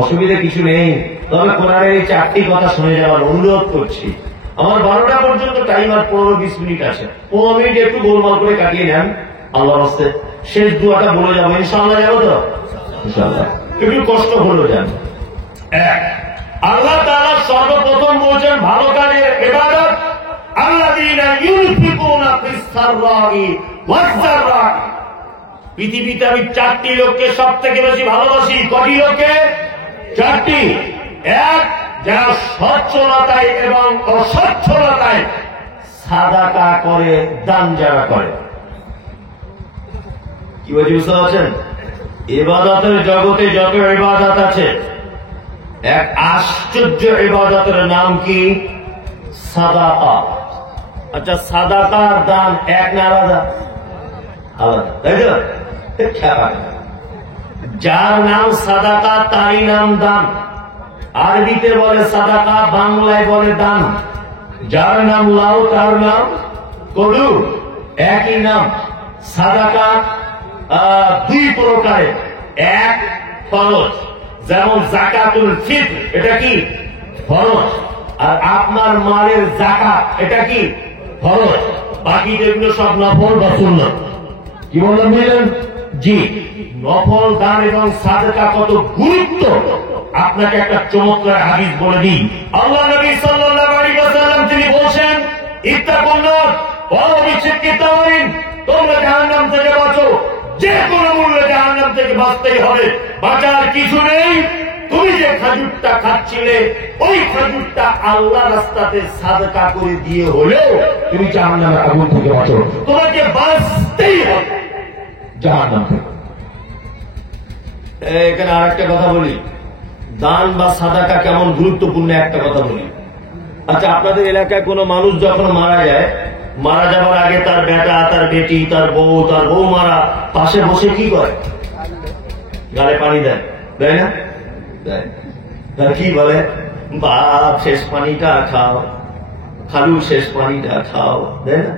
অসুবিধা কিছু নেই। তবে কোরআনের এই 4টি কথা শুনে যাওয়ার অনুরোধ করছি। আমার 12টা পর্যন্ত টাইম, আর 15-20 মিনিট আছে। 15 মিনিট একটু গোলমাল করে কাটিয়ে নেন আল্লাহর রাস্তায়। শেষ দুয়াটা বলে যাবো, ইনশাআল্লাহ। যাবো তো ইনশাআল্লাহ? একটু কষ্ট হলেও যান। আল্লাহ তাআলা সর্বপ্রথম বলছেন ভালো কাজের ইবাদত, আল্লাযীনা ইউনফিকুনা ফিস সাররাই ওয়াজ যাররাই। পৃথিবীতে আমি 4টি লোককে সব থেকে বেশি ভালোবাসি। কটি লোককে? 4টি। 1, যারা সচ্ছলতায় এবং অসচ্ছলতায় সাদাকা করে, দান যারা করে। কি বলছি, বুঝতে পারছেন? ইবাদতের জগতে যত ইবাদত আছে, এক আশ্চর্য ইবাদতের নাম কি? সাদাকা। আচ্ছা, সাদাকার দান এক না আলাদা? আলাদা, তাই তো? যার নাম সাদাকা তারই নাম দান। আরবিতে বলে সাদাকা, বাংলায় বলে দান। যার নাম লাউ তার নাম কদু, একই নাম। সাদাকা 2 প্রকারের। এক ফরজ, যেমন যাকাতুল ফিতর, এটা কি ফরজ। আর আপনার মালের যাকাত, এটা কি ফরজ। বাকি যেগুলো সব নফল বা সুন্নাত। কি বললাম, বুঝলেন? জি। নফল দান এবং সাদকা কত গুরুত্ব, আপনাকে একটা চমৎকার হাদিস বলে দিই। আল্লাহ নবী সাল্লাল্লাহু আলাইহি ওয়াসাল্লাম তিনি বলছেন, ইত্তাকুল্লাহ ওয়া বিশিক্কিতামিন, তোমরা জাহান্নাম থেকে বাঁচো। যে কোনো মূল্যে জাহান্নাম থেকে বাঁচতেই হবে, বাঁচার কিছু নেই। তুমি যে খেজুরটা খাচ্ছিলে, ওই খেজুরটা আল্লাহ রাস্তাতে সাদকা করে দিয়ে হলেও তুমি জাহান্নামের আগুন থেকে বাঁচো। তোমাকে বাঁচতেই হবে জাহান্নাম থেকে। এখানে আর একটা কথা বলি, দান বা সাদাকা কেমন গুরুত্বপূর্ণ একটা কথা বলি। আচ্ছা, আপনাদের এলাকায় কোনো মানুষ যখন মারা যায়, মারা যাওয়ার আগে তার বেটা, তার বেটি, তার বৌমারা পাশে বসে কি করে? গালে পানি দেয়, তাই না? কি বলে? বাপ শেষ পানিটা খাও, খালু শেষ পানিটা খাও, তাই না?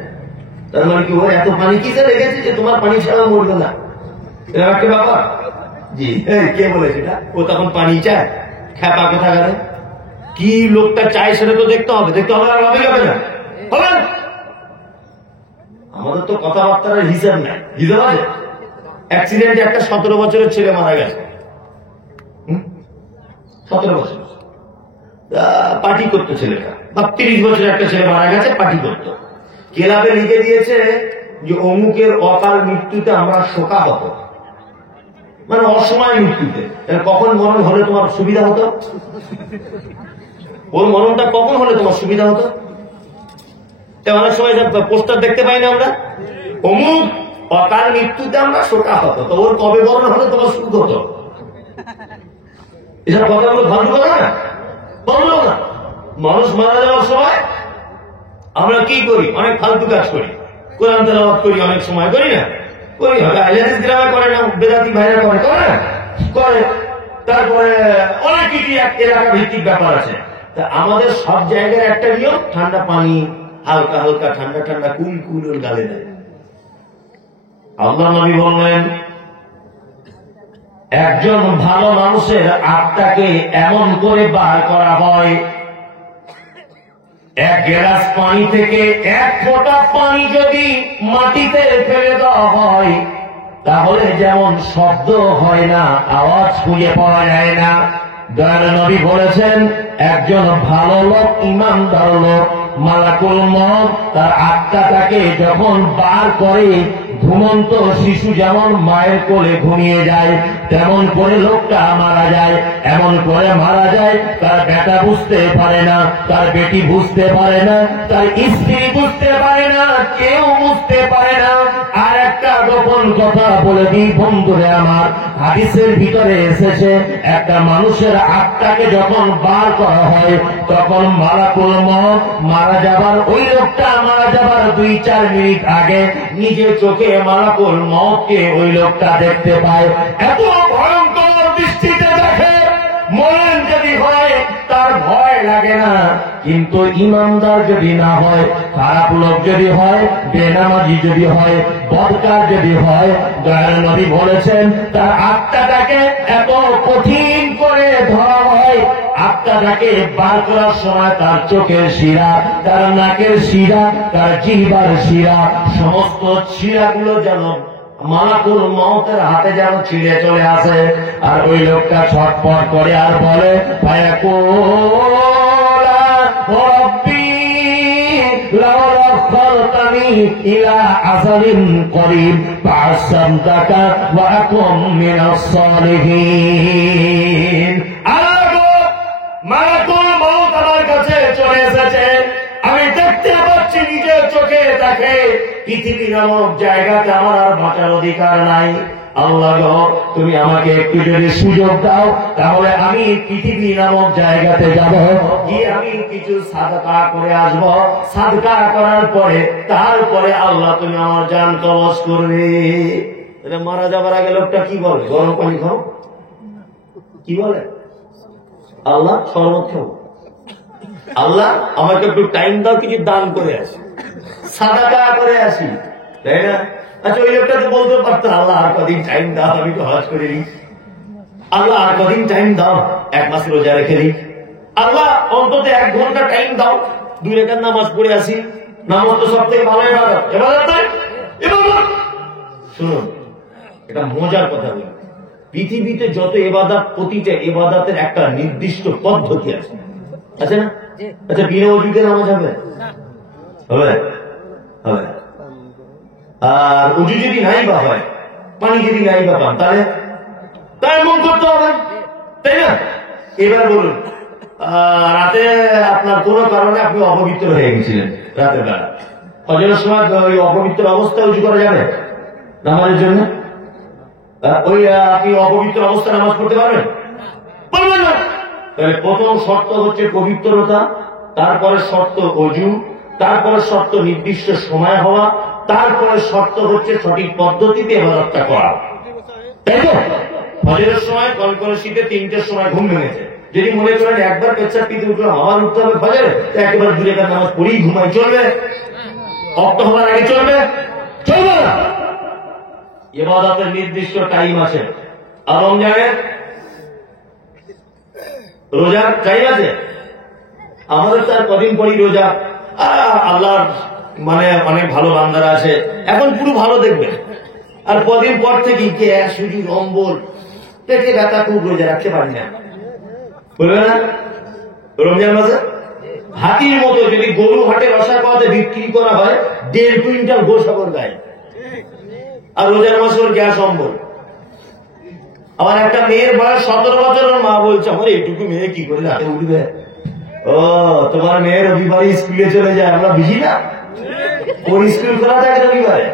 তার মানে কি ও এত পানি কিসে লেগেছে যে তোমার পানি ছাড়া মরবে না? এরকম একটা ব্যাপার। জি, কে বলেছে এটা? ও তখন পানি চায়, খ্যাপা কোথা গেলে? কি লোকটা চায় সেটা তো দেখতে হবে, দেখতে হবে, আর হবে যাবে না, হবে না। আমাদের তো কথাবার্তার হিসাব নাই, হিসাব আছে। অ্যাক্সিডেন্টে একটা 17 বছরের ছেলে মারা গেছে, 17 বছর পার্টি করতো ছেলেটা, বা 30 বছরের একটা ছেলে মারা গেছে, পার্টি করতো। ক্লাবে লিখে দিয়েছে যে অমুকের অকাল মৃত্যুতে আমরা শোকাহত, মানে অসময় মৃত্যুতে। কখন মরণ হলে তোমার সুবিধা হতো? ওর মরণটা কখন হলে তোমার সুবিধা হতো? অনেক সময় পোস্টার দেখতে পাই না আমরা, অমুক অকাল মৃত্যুতে আমরা শোকাহত, তো ওর কবে মরণ হলে তোমার সুখ হতো? এসব কথাগুলো ভালো কথা না, বললো না। মানুষ মারা যাওয়ার সময় আমরা কি করি? অনেক ফালতু কাজ করি, কোরআন তেলাওয়াত করি, অনেক সময় করি না? করি। গ্রামে করে না, বেদাতি ভাইরা করে, করে না? করে। তারপরে অনেক কিছু এলাকা ভিত্তিক ব্যাপার আছে। তা আমাদের সব জায়গায় একটা নিয়ম, ঠান্ডা পানি, হালকা হালকা ঠান্ডা ঠান্ডা কুল কুল ওর গালে দেয়। আল্লাহ নবী বললেন, একজন ভালো মানুষের আত্মাকে এমন করে বার করা হয়, এক গ্লাস পানি থেকে এক ফোঁটা পানি যদি মাটিতে ফেলে দেওয়া হয়, তাহলে যেমন শব্দ হয় না, আওয়াজ খুঁজে পাওয়া যায় না। দয়াল নবী বলেছেন, একজন ভালো লোক, ইমানদার লোক, মালাকুল মউত তার আত্মাটাকে যখন বার করে, ঘুমন্ত শিশু যেমন মায়ের কোলে ঘুমিয়ে যায়, তেমন করে লোকটা মারা যায়। এমন করে মারা যায়, তার বেটা বুঝতে পারে না, তার বেটি বুঝতে পারে না, তার স্ত্রী বুঝতে পারে না, কেউ বুঝতে পারে না। আর একটা গোপন কথা বলে দিই বন্ধুরে আমার, হাদিসের ভিতরে এসেছে, একটা মানুষের আত্মাকে যখন বার করা হয়, তখন মালাকুল মউত মারা যাবার, ওই লোকটা মারা যাবার 2-4 মিনিট আগে নিজের চোখে মালাকুল মউতকে ওই লোকটা দেখতে পায়। এত ভয়ঙ্কর দৃষ্টিতে দেখে, মরণ যদি হয় তার ভয় লাগে না। কিন্তু ইমানদার যদি না হয়, খারাপ লোক যদি হয়, বেনামাজি যদি হয়, বদকার যদি হয়, দয়াল নবী বলেছেন তার আত্মাটাকে এত কঠিন করে ধরা হয়, আত্মাটাকে বার করার সময় তার চোখের শিরা, তার নাকের শিরা, তার জিহ্বার শিরা, সমস্ত শিরাগুলো যেন মালাকুল মউতের হাতে যেন ছিঁড়ে চলে আসে। আর ওই লোকটা ছটফট করে আর বলে, ফায়াকুলা রাব্বি লাউ আখখারতানি ইলা আজালিন করিব ফাআসামতাকা ওয়া আকুম মিনাস সালিহিন। মালাকুল মউত আমার কাছে চলে এসেছে, আমি দেখতে পাচ্ছি নিজের চোখে তাকে, পৃথিবী নামক জায়গাতে আমার আর বাঁচার অধিকার নাই। আল্লাহ গো, তুমি আমাকে একটু যদি সুযোগ দাও, তাহলে আমি পৃথিবী নামক জায়গাতে যাব, গিয়ে আমি কিছু সাদকা করে আসব। সাদকা করার পরে তারপরে আল্লাহ তুমি আমার জান কবজ করবে। মারা যাবার আগে লোকটা কি বলে? গরম পানি খাও, কি বলে? আল্লাহ শরবত খাবো, আল্লাহ আমাকে একটু টাইম দাও, কিছু দান করে আসি, সাদাকা করে আসি, তাই না? আচ্ছা, ওই লোকটা তো বলতে পারতো, আল্লাহ আর কদিন টাইম দাও, আমি তো হজ করে নিই, আল্লাহ আর কদিন টাইম দাও, 1 মাস রোজা রেখে দিই, আল্লাহ অন্তত 1 ঘন্টা টাইম দাও, 2 রাকাত নামাজ পড়ে আসি। নামাজ তো সব থেকে ভালো ইবাদত, ইবাদত নয়? ইবাদত। শুনুন, এটা মজার কথা বলি, পৃথিবীতে যত ইবাদত, প্রতিটা ইবাদতের একটা নির্দিষ্ট পদ্ধতি আছে, আছে না? আচ্ছা, বিনা ওযুতে নামাজ হবে? হবে? হবে। আর ওযু যদি নাই বা হয়, পানি যদি নাই বা পান, তাহলে তায়াম্মুম করতে হবে, তাই না? এবার বলুন, রাতে আপনার কোনো কারণে আপনি অপবিত্র হয়ে গেছিলেন, রাতের বেলা, ফজরের সময় ওই অপবিত্র অবস্থায় ওযু করা যাবে নামাজের জন্য? ওই আপনি অপবিত্র অবস্থায় নামাজ পড়তে পারবেন? পারবেন না। তাহলে প্রথম শর্ত হচ্ছে পবিত্রতা, তারপরে শর্ত ওযু, তারপরে শর্ত নির্দিষ্ট সময় হওয়া, তারপরে শর্ত হচ্ছে সঠিক পদ্ধতিতে ইবাদতটা করা, তাই তো? ফজরের সময় কনকনে শীতে 3টের সময় ঘুম ভেঙেছে, যদি মনে করেন একবার পেচ্ছাপ পিতে উঠলাম আমার উঠতে হবে ফজরে, তো একেবারে 2 রাকাত নামাজ পড়েই ঘুমাই, চলবে? অক্ত হওয়ার আগে চলবে? চলবে না। ইবাদতের নির্দিষ্ট টাইম আছে। আর রমজানের রোজার টাইম আছে। আমাদের তার কদিন পরই রোজা। আল্লাহর মানে অনেক ভালো বান্দারা আছে, এখন পুরো ভালো দেখবেন। আর কদিন পর থেকে গ্যাস, সুজি, অম্বল, পেটে ব্যথা, খুব রোজা রাখতে পারি না, বলবে না? রমজান মাসে হাতির মতো যদি গরু হাটে রসা খাওয়াতে বিক্রি করা হয় 1.5 কুইন্টাল গোশাকর গায়ে, আর রোজার মাসে ওর গ্যাস, অম্বল। আমার একটা মেয়ের বয়স 17 বছর, মা বলছে আমার এইটুকু মেয়ে কি করে হাতে উঠবে? ও, তোমার মেয়ের রবিবারে স্কুলে চলে যায়, আমরা বুঝি না? ওর স্কুল খোলা থাকে রবিবারে,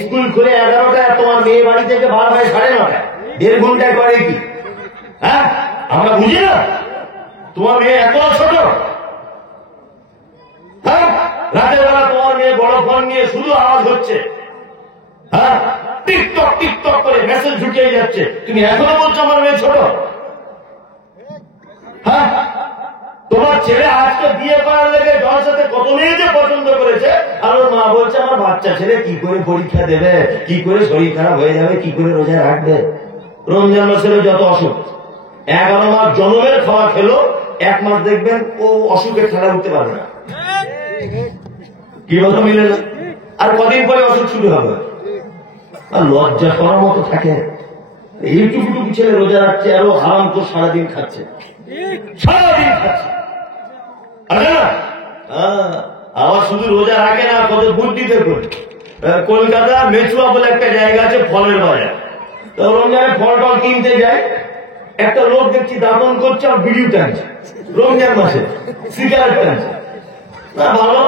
স্কুল খুলে 11টায়, তোমার মেয়ে বাড়ি থেকে বার হয় 9:30, 1.5 ঘন্টায় করে কি? হ্যাঁ, আমরা বুঝি না? তোমার মেয়ে এত ছোট। হ্যাঁ, রাতের বেলা তোমার মেয়ে বড় ফোন নিয়ে শুধু আওয়াজ হচ্ছে, হ্যাঁ, টিকটক টিকটক করে মেসেজ ঢুকিয়ে যাচ্ছে, তুমি এখনো বলছো আমার মেয়ে ছোট? হ্যাঁ, তোমার ছেলে আজকে বিয়ে করার লেগে যার সাথে কত মেয়েকে পছন্দ করেছে, আর ওর মা বলছে আমার বাচ্চা ছেলে কি করে পরীক্ষা দেবে, কি করে শরীর খারাপ হয়ে যাবে, কি করে রোজা রাখবে। রমজান মাসের যত অসুখ, 11 মাস জন্মের খাওয়া খেলো, 1 মাস দেখবেন ও অসুখের ঠাড়া উঠতে পারবে না। কি বলতো, মিলে না? আর কদিন পরে অসুখ শুরু হবে। আর লজ্জা করার মতো থাকে, এইটুকু ছেলে রোজা রাখছে, আরো হারাম তো সারাদিন খাচ্ছে, সারাদিন খাচ্ছে। আবার শুধু রোজা রাখে না, কত বুদ্ধি দেখুন। কলকাতা মেচুয়া বলে একটা জায়গা আছে, ফলের বাজার। তো রমজানে ফল টল কিনতে যায়, একটা লোক দেখছি দামন করছে আর বিড়িও টানছে, রমজান মাসে সিগারেট টানছে। না ভালো,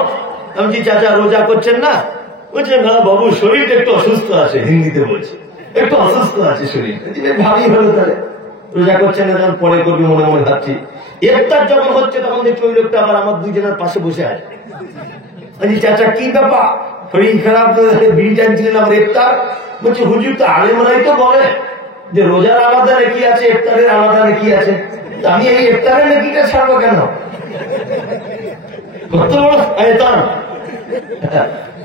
আমি কি চাচা রোজা করছেন না? বলছে না বাবু, শরীরটা একটু অসুস্থ আছে, হিন্দিতে বলছে, একটু অসুস্থ আছে শরীর। ভাবি হলো তাহলে রোজা করছেন না, যখন পরে করবি মনে মনে ভাবছি। ইফতার যখন হচ্ছে তখন দেখছি ওই লোকটা আবার আমার 2 জনের পাশে বসে আছে। বলছি চাচা কি ব্যাপার, শরীর খারাপ, বিড়ি টানছিলেন, আমার ইফতার? বলছে হুজুর তো আলেমরাই তো বলে যে রোজার আলাদা নেকি আছে, ইফতারের আলাদা নেকি আছে, আমি এই ইফতারের নেকিটা ছাড়বো কেন? কত বড় শয়তান!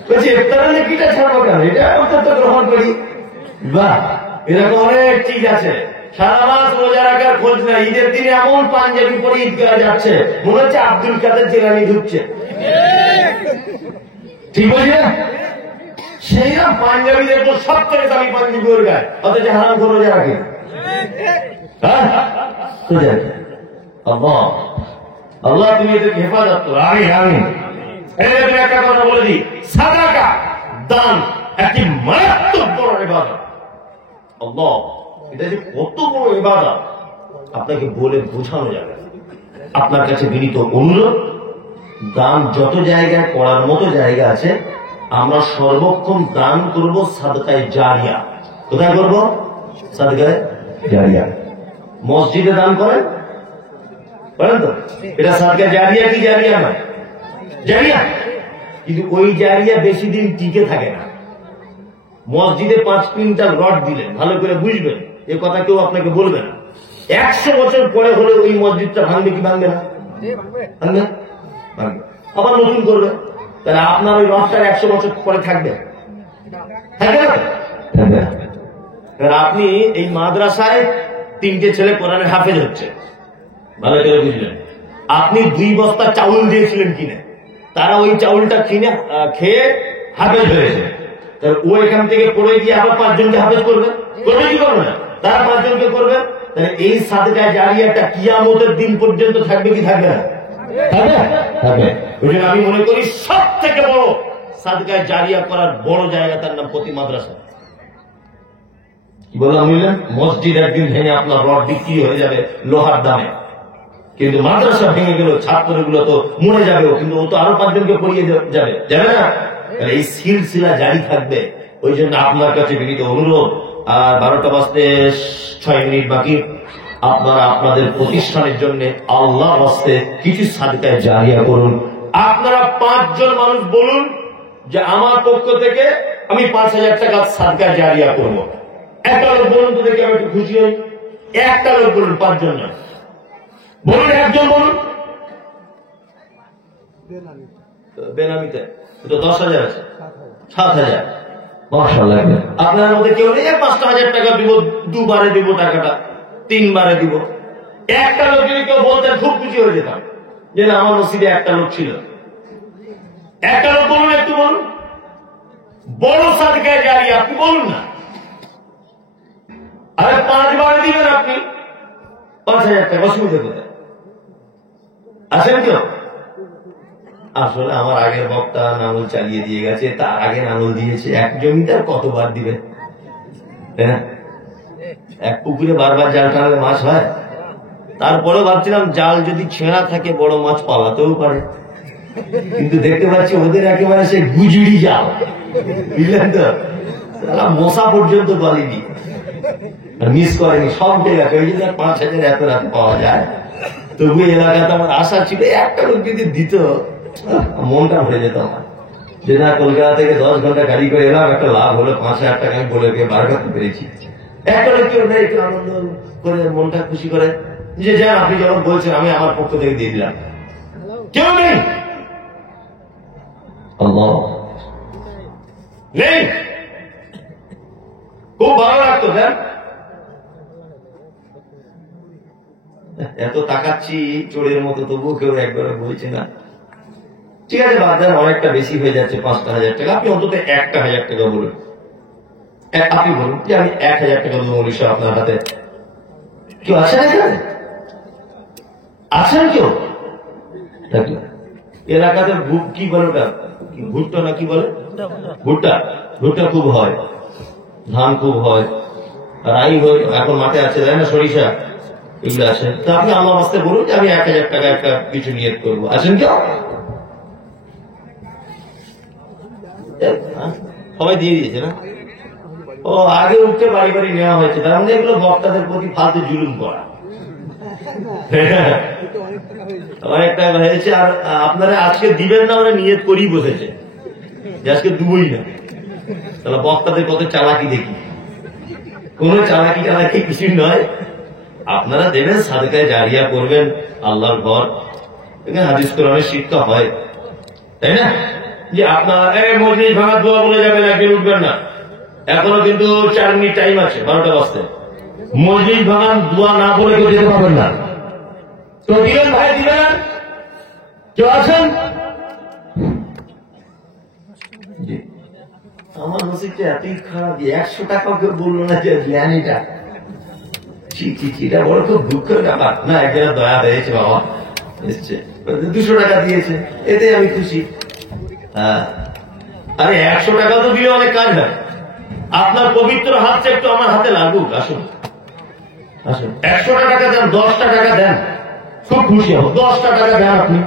বলছি ইফতারের নেকিটা ছাড়বো কেন, এটা অন্তত গ্রহণ করি। বাহ, এরকম অনেক ঠিক আছে। সারা মাস রোজা রাখার খোঁজ না, ঈদের দিনে এমন পাঞ্জাবি পরে ঈদ করা যাচ্ছে, মনে হচ্ছে আব্দুল কাদের জেলানি ঢুকছে। ঠিক বলছি না? সেই না পাঞ্জাবি দেখবো, সব থেকে দামি পাঞ্জাবি ওর গায়ে, অথচ হারাম করে রোজা রাখে। আল্লাহ তুমি এদেরকে হেফাজত করো। আমি একটা কথা বলে দিই, সাদাকা দান একটি মারাত্মক বড় ইবাদত। আল্লাহ, এটা যে কত বড় ইবাদত আপনাকে বলে বোঝানো যাবে। আপনার কাছে বিনীত অনুরোধ, দান যত জায়গায় করার মতো জায়গা আছে, আমরা সর্বক্ষণ দান করব সাদকায়ে জারিয়া। কোথায় করব? সাদকায়ে জারিয়া। মসজিদে দান করেন, বলেন তো, এটা সাদকায়ে জারিয়া কি জারিয়া নয়? জারিয়া। কিন্তু ওই জারিয়া বেশি দিন টিকে থাকে না। মসজিদে 5 কুইন্টাল রড দিলেন, ভালো করে বুঝবেন, এ কথা কেউ আপনাকে বলবে না। 100 বছর পরে হলে ওই মসজিদটা ভাঙবে কি ভাঙবে না? ভাঙবে, ভাঙবে। আবার নতুন করবে, তাহলে আপনার ওই রডটা 100 বছর পরে থাকবে, থাকবে না? আপনি এই মাদ্রাসায় 3টে ছেলে কোরআনের হাফেজ হচ্ছে, ভালো করে বুঝলেন। আপনি 2 বস্তা চাউল দিয়েছিলেন কিনে, তারা ওই চাউলটা কিনে খেয়ে হাফেজ হয়েছে। ও এখান থেকে পড়ে গিয়ে আবার 5 জনকে হাফেজ করবে, করবে কি করবে না? তারা 5 জনকে করবে। তাহলে এই সাদকায়ে জারিয়াটা কিয়ামতের দিন পর্যন্ত থাকবে কি থাকবে না? থাকবে। ওই জন্য আমি মনে করি সব থেকে বড় সাদকায়ে জারিয়া করার বড় জায়গা, তার নাম প্রতি মাদ্রাসা। কি বললাম বুঝলেন? মসজিদ একদিন ভেঙে আপনার রড বিক্রি হয়ে যাবে লোহার দামে, কিন্তু মাদ্রাসা ভেঙে গেল, ছাত্রগুলো তো মরে যাবে, কিন্তু ও তো আরো 5 জনকে পড়িয়ে যাবে, যাবে না? এই সিলসিলা জারি থাকবে। ওই জন্য আপনার কাছে বিনীত অনুরোধ, আর 12টা বাজতে 6 মিনিট বাকি, আপনারা আপনাদের প্রতিষ্ঠানের জন্য আল্লাহ বাস্তে কিছু সাদকায়ে জারিয়া করুন। আপনারা 5 জন মানুষ বলুন যে আমার পক্ষ থেকে আমি 5000 টাকা সাদকায়ে জারিয়া করব। একটা লোক বলুন তো দেখি, আমি একটু খুশি হই। একটা লোক বলুন, 5 জন নয়। বলুন, একজন বলুন। বেনামিতে তো 10,000 আছে, 7,000। মাশাআল্লাহ। আপনার মধ্যে কেউ নেই 5,000 টাকা দিব, 2 বারে দিব টাকাটা, 3 বারে দিব? একটা লোক যদি কেউ বলতেন খুব খুশি হয়ে যেতাম যে না আমার নসিবে একটা লোক ছিল। একটা লোক বলুন, একটু বলুন। বড় সাদকায়ে জারিয়া আপনি বলুন না। আরে 5 বারে দিবেন আপনি 5,000 টাকা, অসুবিধা কোথায়? আছেন কেউ? আসলে আমার আগের বক্তা নাঙল চালিয়ে দিয়ে গেছে, তার আগে নাঙল দিয়েছে। এক জমিদার কতবার দিবে? এক পুকুরে বারবার জাল টানলে মাছ হয়? তারপরে ভাবছিলাম জাল যদি ছেঁড়া থাকে বড় মাছ পালাতেও পারে, কিন্তু দেখতে পাচ্ছি ওদের একেবারে সে গুজুড়ি জাল, বুঝলেন তো? মশা পর্যন্ত পালিনি, মিস করেনি, সব জায়গায়। ওই জন্য 5,000 এত রাত পাওয়া যায়। তবু এলাকাতে আমার আশা ছিল একটা লোক যদি দিত মনটা ভরে যেত আমার, যে না কলকাতা থেকে 10 ঘন্টা গাড়ি করে এলাম, একটা লাভ হলো 5,000 টাকা আমি বলে বার করতে পেরেছি। একটা লোক কেউ নেই, একটু আনন্দ করে মনটা খুশি করে যে যান আপনি যখন বলছেন আমি আমার পক্ষ থেকে দিয়ে দিলাম, কেউ নেই। নেই, খুব ভালো লাগতো। দেন এত তাকাচ্ছি চোরের মতো, তবুও কেউ একবারে বলছে না। ঠিক আছে বাদ দেন, অনেকটা বেশি হয়ে যাচ্ছে 5,000 টাকা। আপনি অন্তত 1,000 টাকা বলুন। আপনি বলুন যে আমি 1,000 টাকা দেবো মনীষা আপনার হাতে। কেউ আছেন এখানে? আছেন কেউ? এলাকাতে কি বলে ওটা, ভুট্টা না কি বলে? ভুট্টা। ভুট্টা খুব হয়, ধান খুব হয়, রাই হয়, এখন মাঠে আছে তাই না, সরিষা, এগুলো আছে। তো আপনি আমার আসতে বলুন যে আমি 1,000 টাকা একটা কিছু নিয়ত করবো। আছেন কেউ? সবাই দিয়ে দিয়েছে না? ও আগে উঠতে বাড়ি বাড়ি নেওয়া হয়েছে, তার মধ্যে এগুলো বক্তাদের প্রতি ফালতু জুলুম করা। অনেক টাকা হয়েছে। আর আপনারা আজকে দিবেন না, ওরা নিয়ত করেই বসেছে যে আজকে দুবই না। তাহলে বক্তাদের কত চালাকি দেখি। কোন চালাকি টালাকি কিছু নয়, আপনারা দেবেন, সাদকায়ে জারিয়া করবেন, আল্লাহর ঘর। এখানে হাদিস কোরআনের শিক্ষা হয়, তাই না? যে আপনার মজলিস ভাঙা দোয়া বলে যাবেন, একদিন উঠবেন না। এখনো কিন্তু 4 মিনিট টাইম আছে, 12টা বাজতে। মসজিদ ভাঙান দোয়া না বলে কেউ যেতে পারবেন না। তো দিবেন ভাই, দিবেন? কেউ আছেন? আমার মসজিদটা এতই খারাপ, 100 টাকা কেউ বললো না যে জ্ঞানীটা। এটা বড় খুব দুঃখের ব্যাপার না। একজনের দয়া হয়েছে, বাবা এসছে, 200 টাকা দিয়েছে, এতে আমি খুশি। হ্যাঁ, আরে 100 টাকা তো দিলে অনেক কাজ হয়। আপনার পবিত্র হাতটা একটু আমার হাতে লাগুক। আসুন আসুন, 100টা টাকা দেন, 10টা টাকা দেন, খুব খুশি হব। 10টা টাকা দেন, আপনি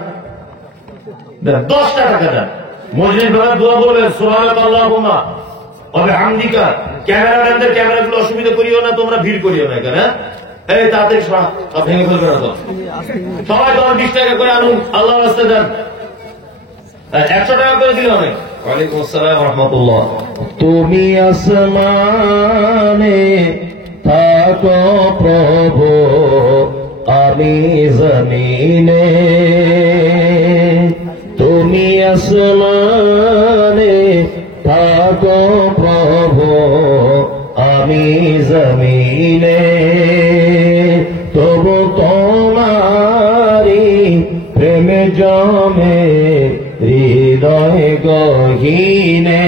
দেন, 10টা টাকা দেন। মসজিদ ভাঙার দোয়া বলবেন, সুবহানাল্লাহুম্মা ওয়া বিহামদিকা। ক্যামেরাম্যানদের ক্যামেরাগুলো অসুবিধা করিও না, তোমরা ভিড় করিও না এখানে। এই তাড়াতাড়ি সব ভেঙে ফেলবে না তো। সবাই 10-20 টাকা করে আনুন, আল্লাহর রাস্তায় দেন। 100 টাকা করে দিলে অনেক। ওয়ালাইকুম আসসালাম ওয়া রাহমাতুল্লাহ। তুমি আসমানে থাকো প্রভু, আমি জমিনে। তুমি আসমানে থাকো প্রভু, আমি জমিনে। তবু তোমারি প্রেমে জমে হৃদয় গহীনে।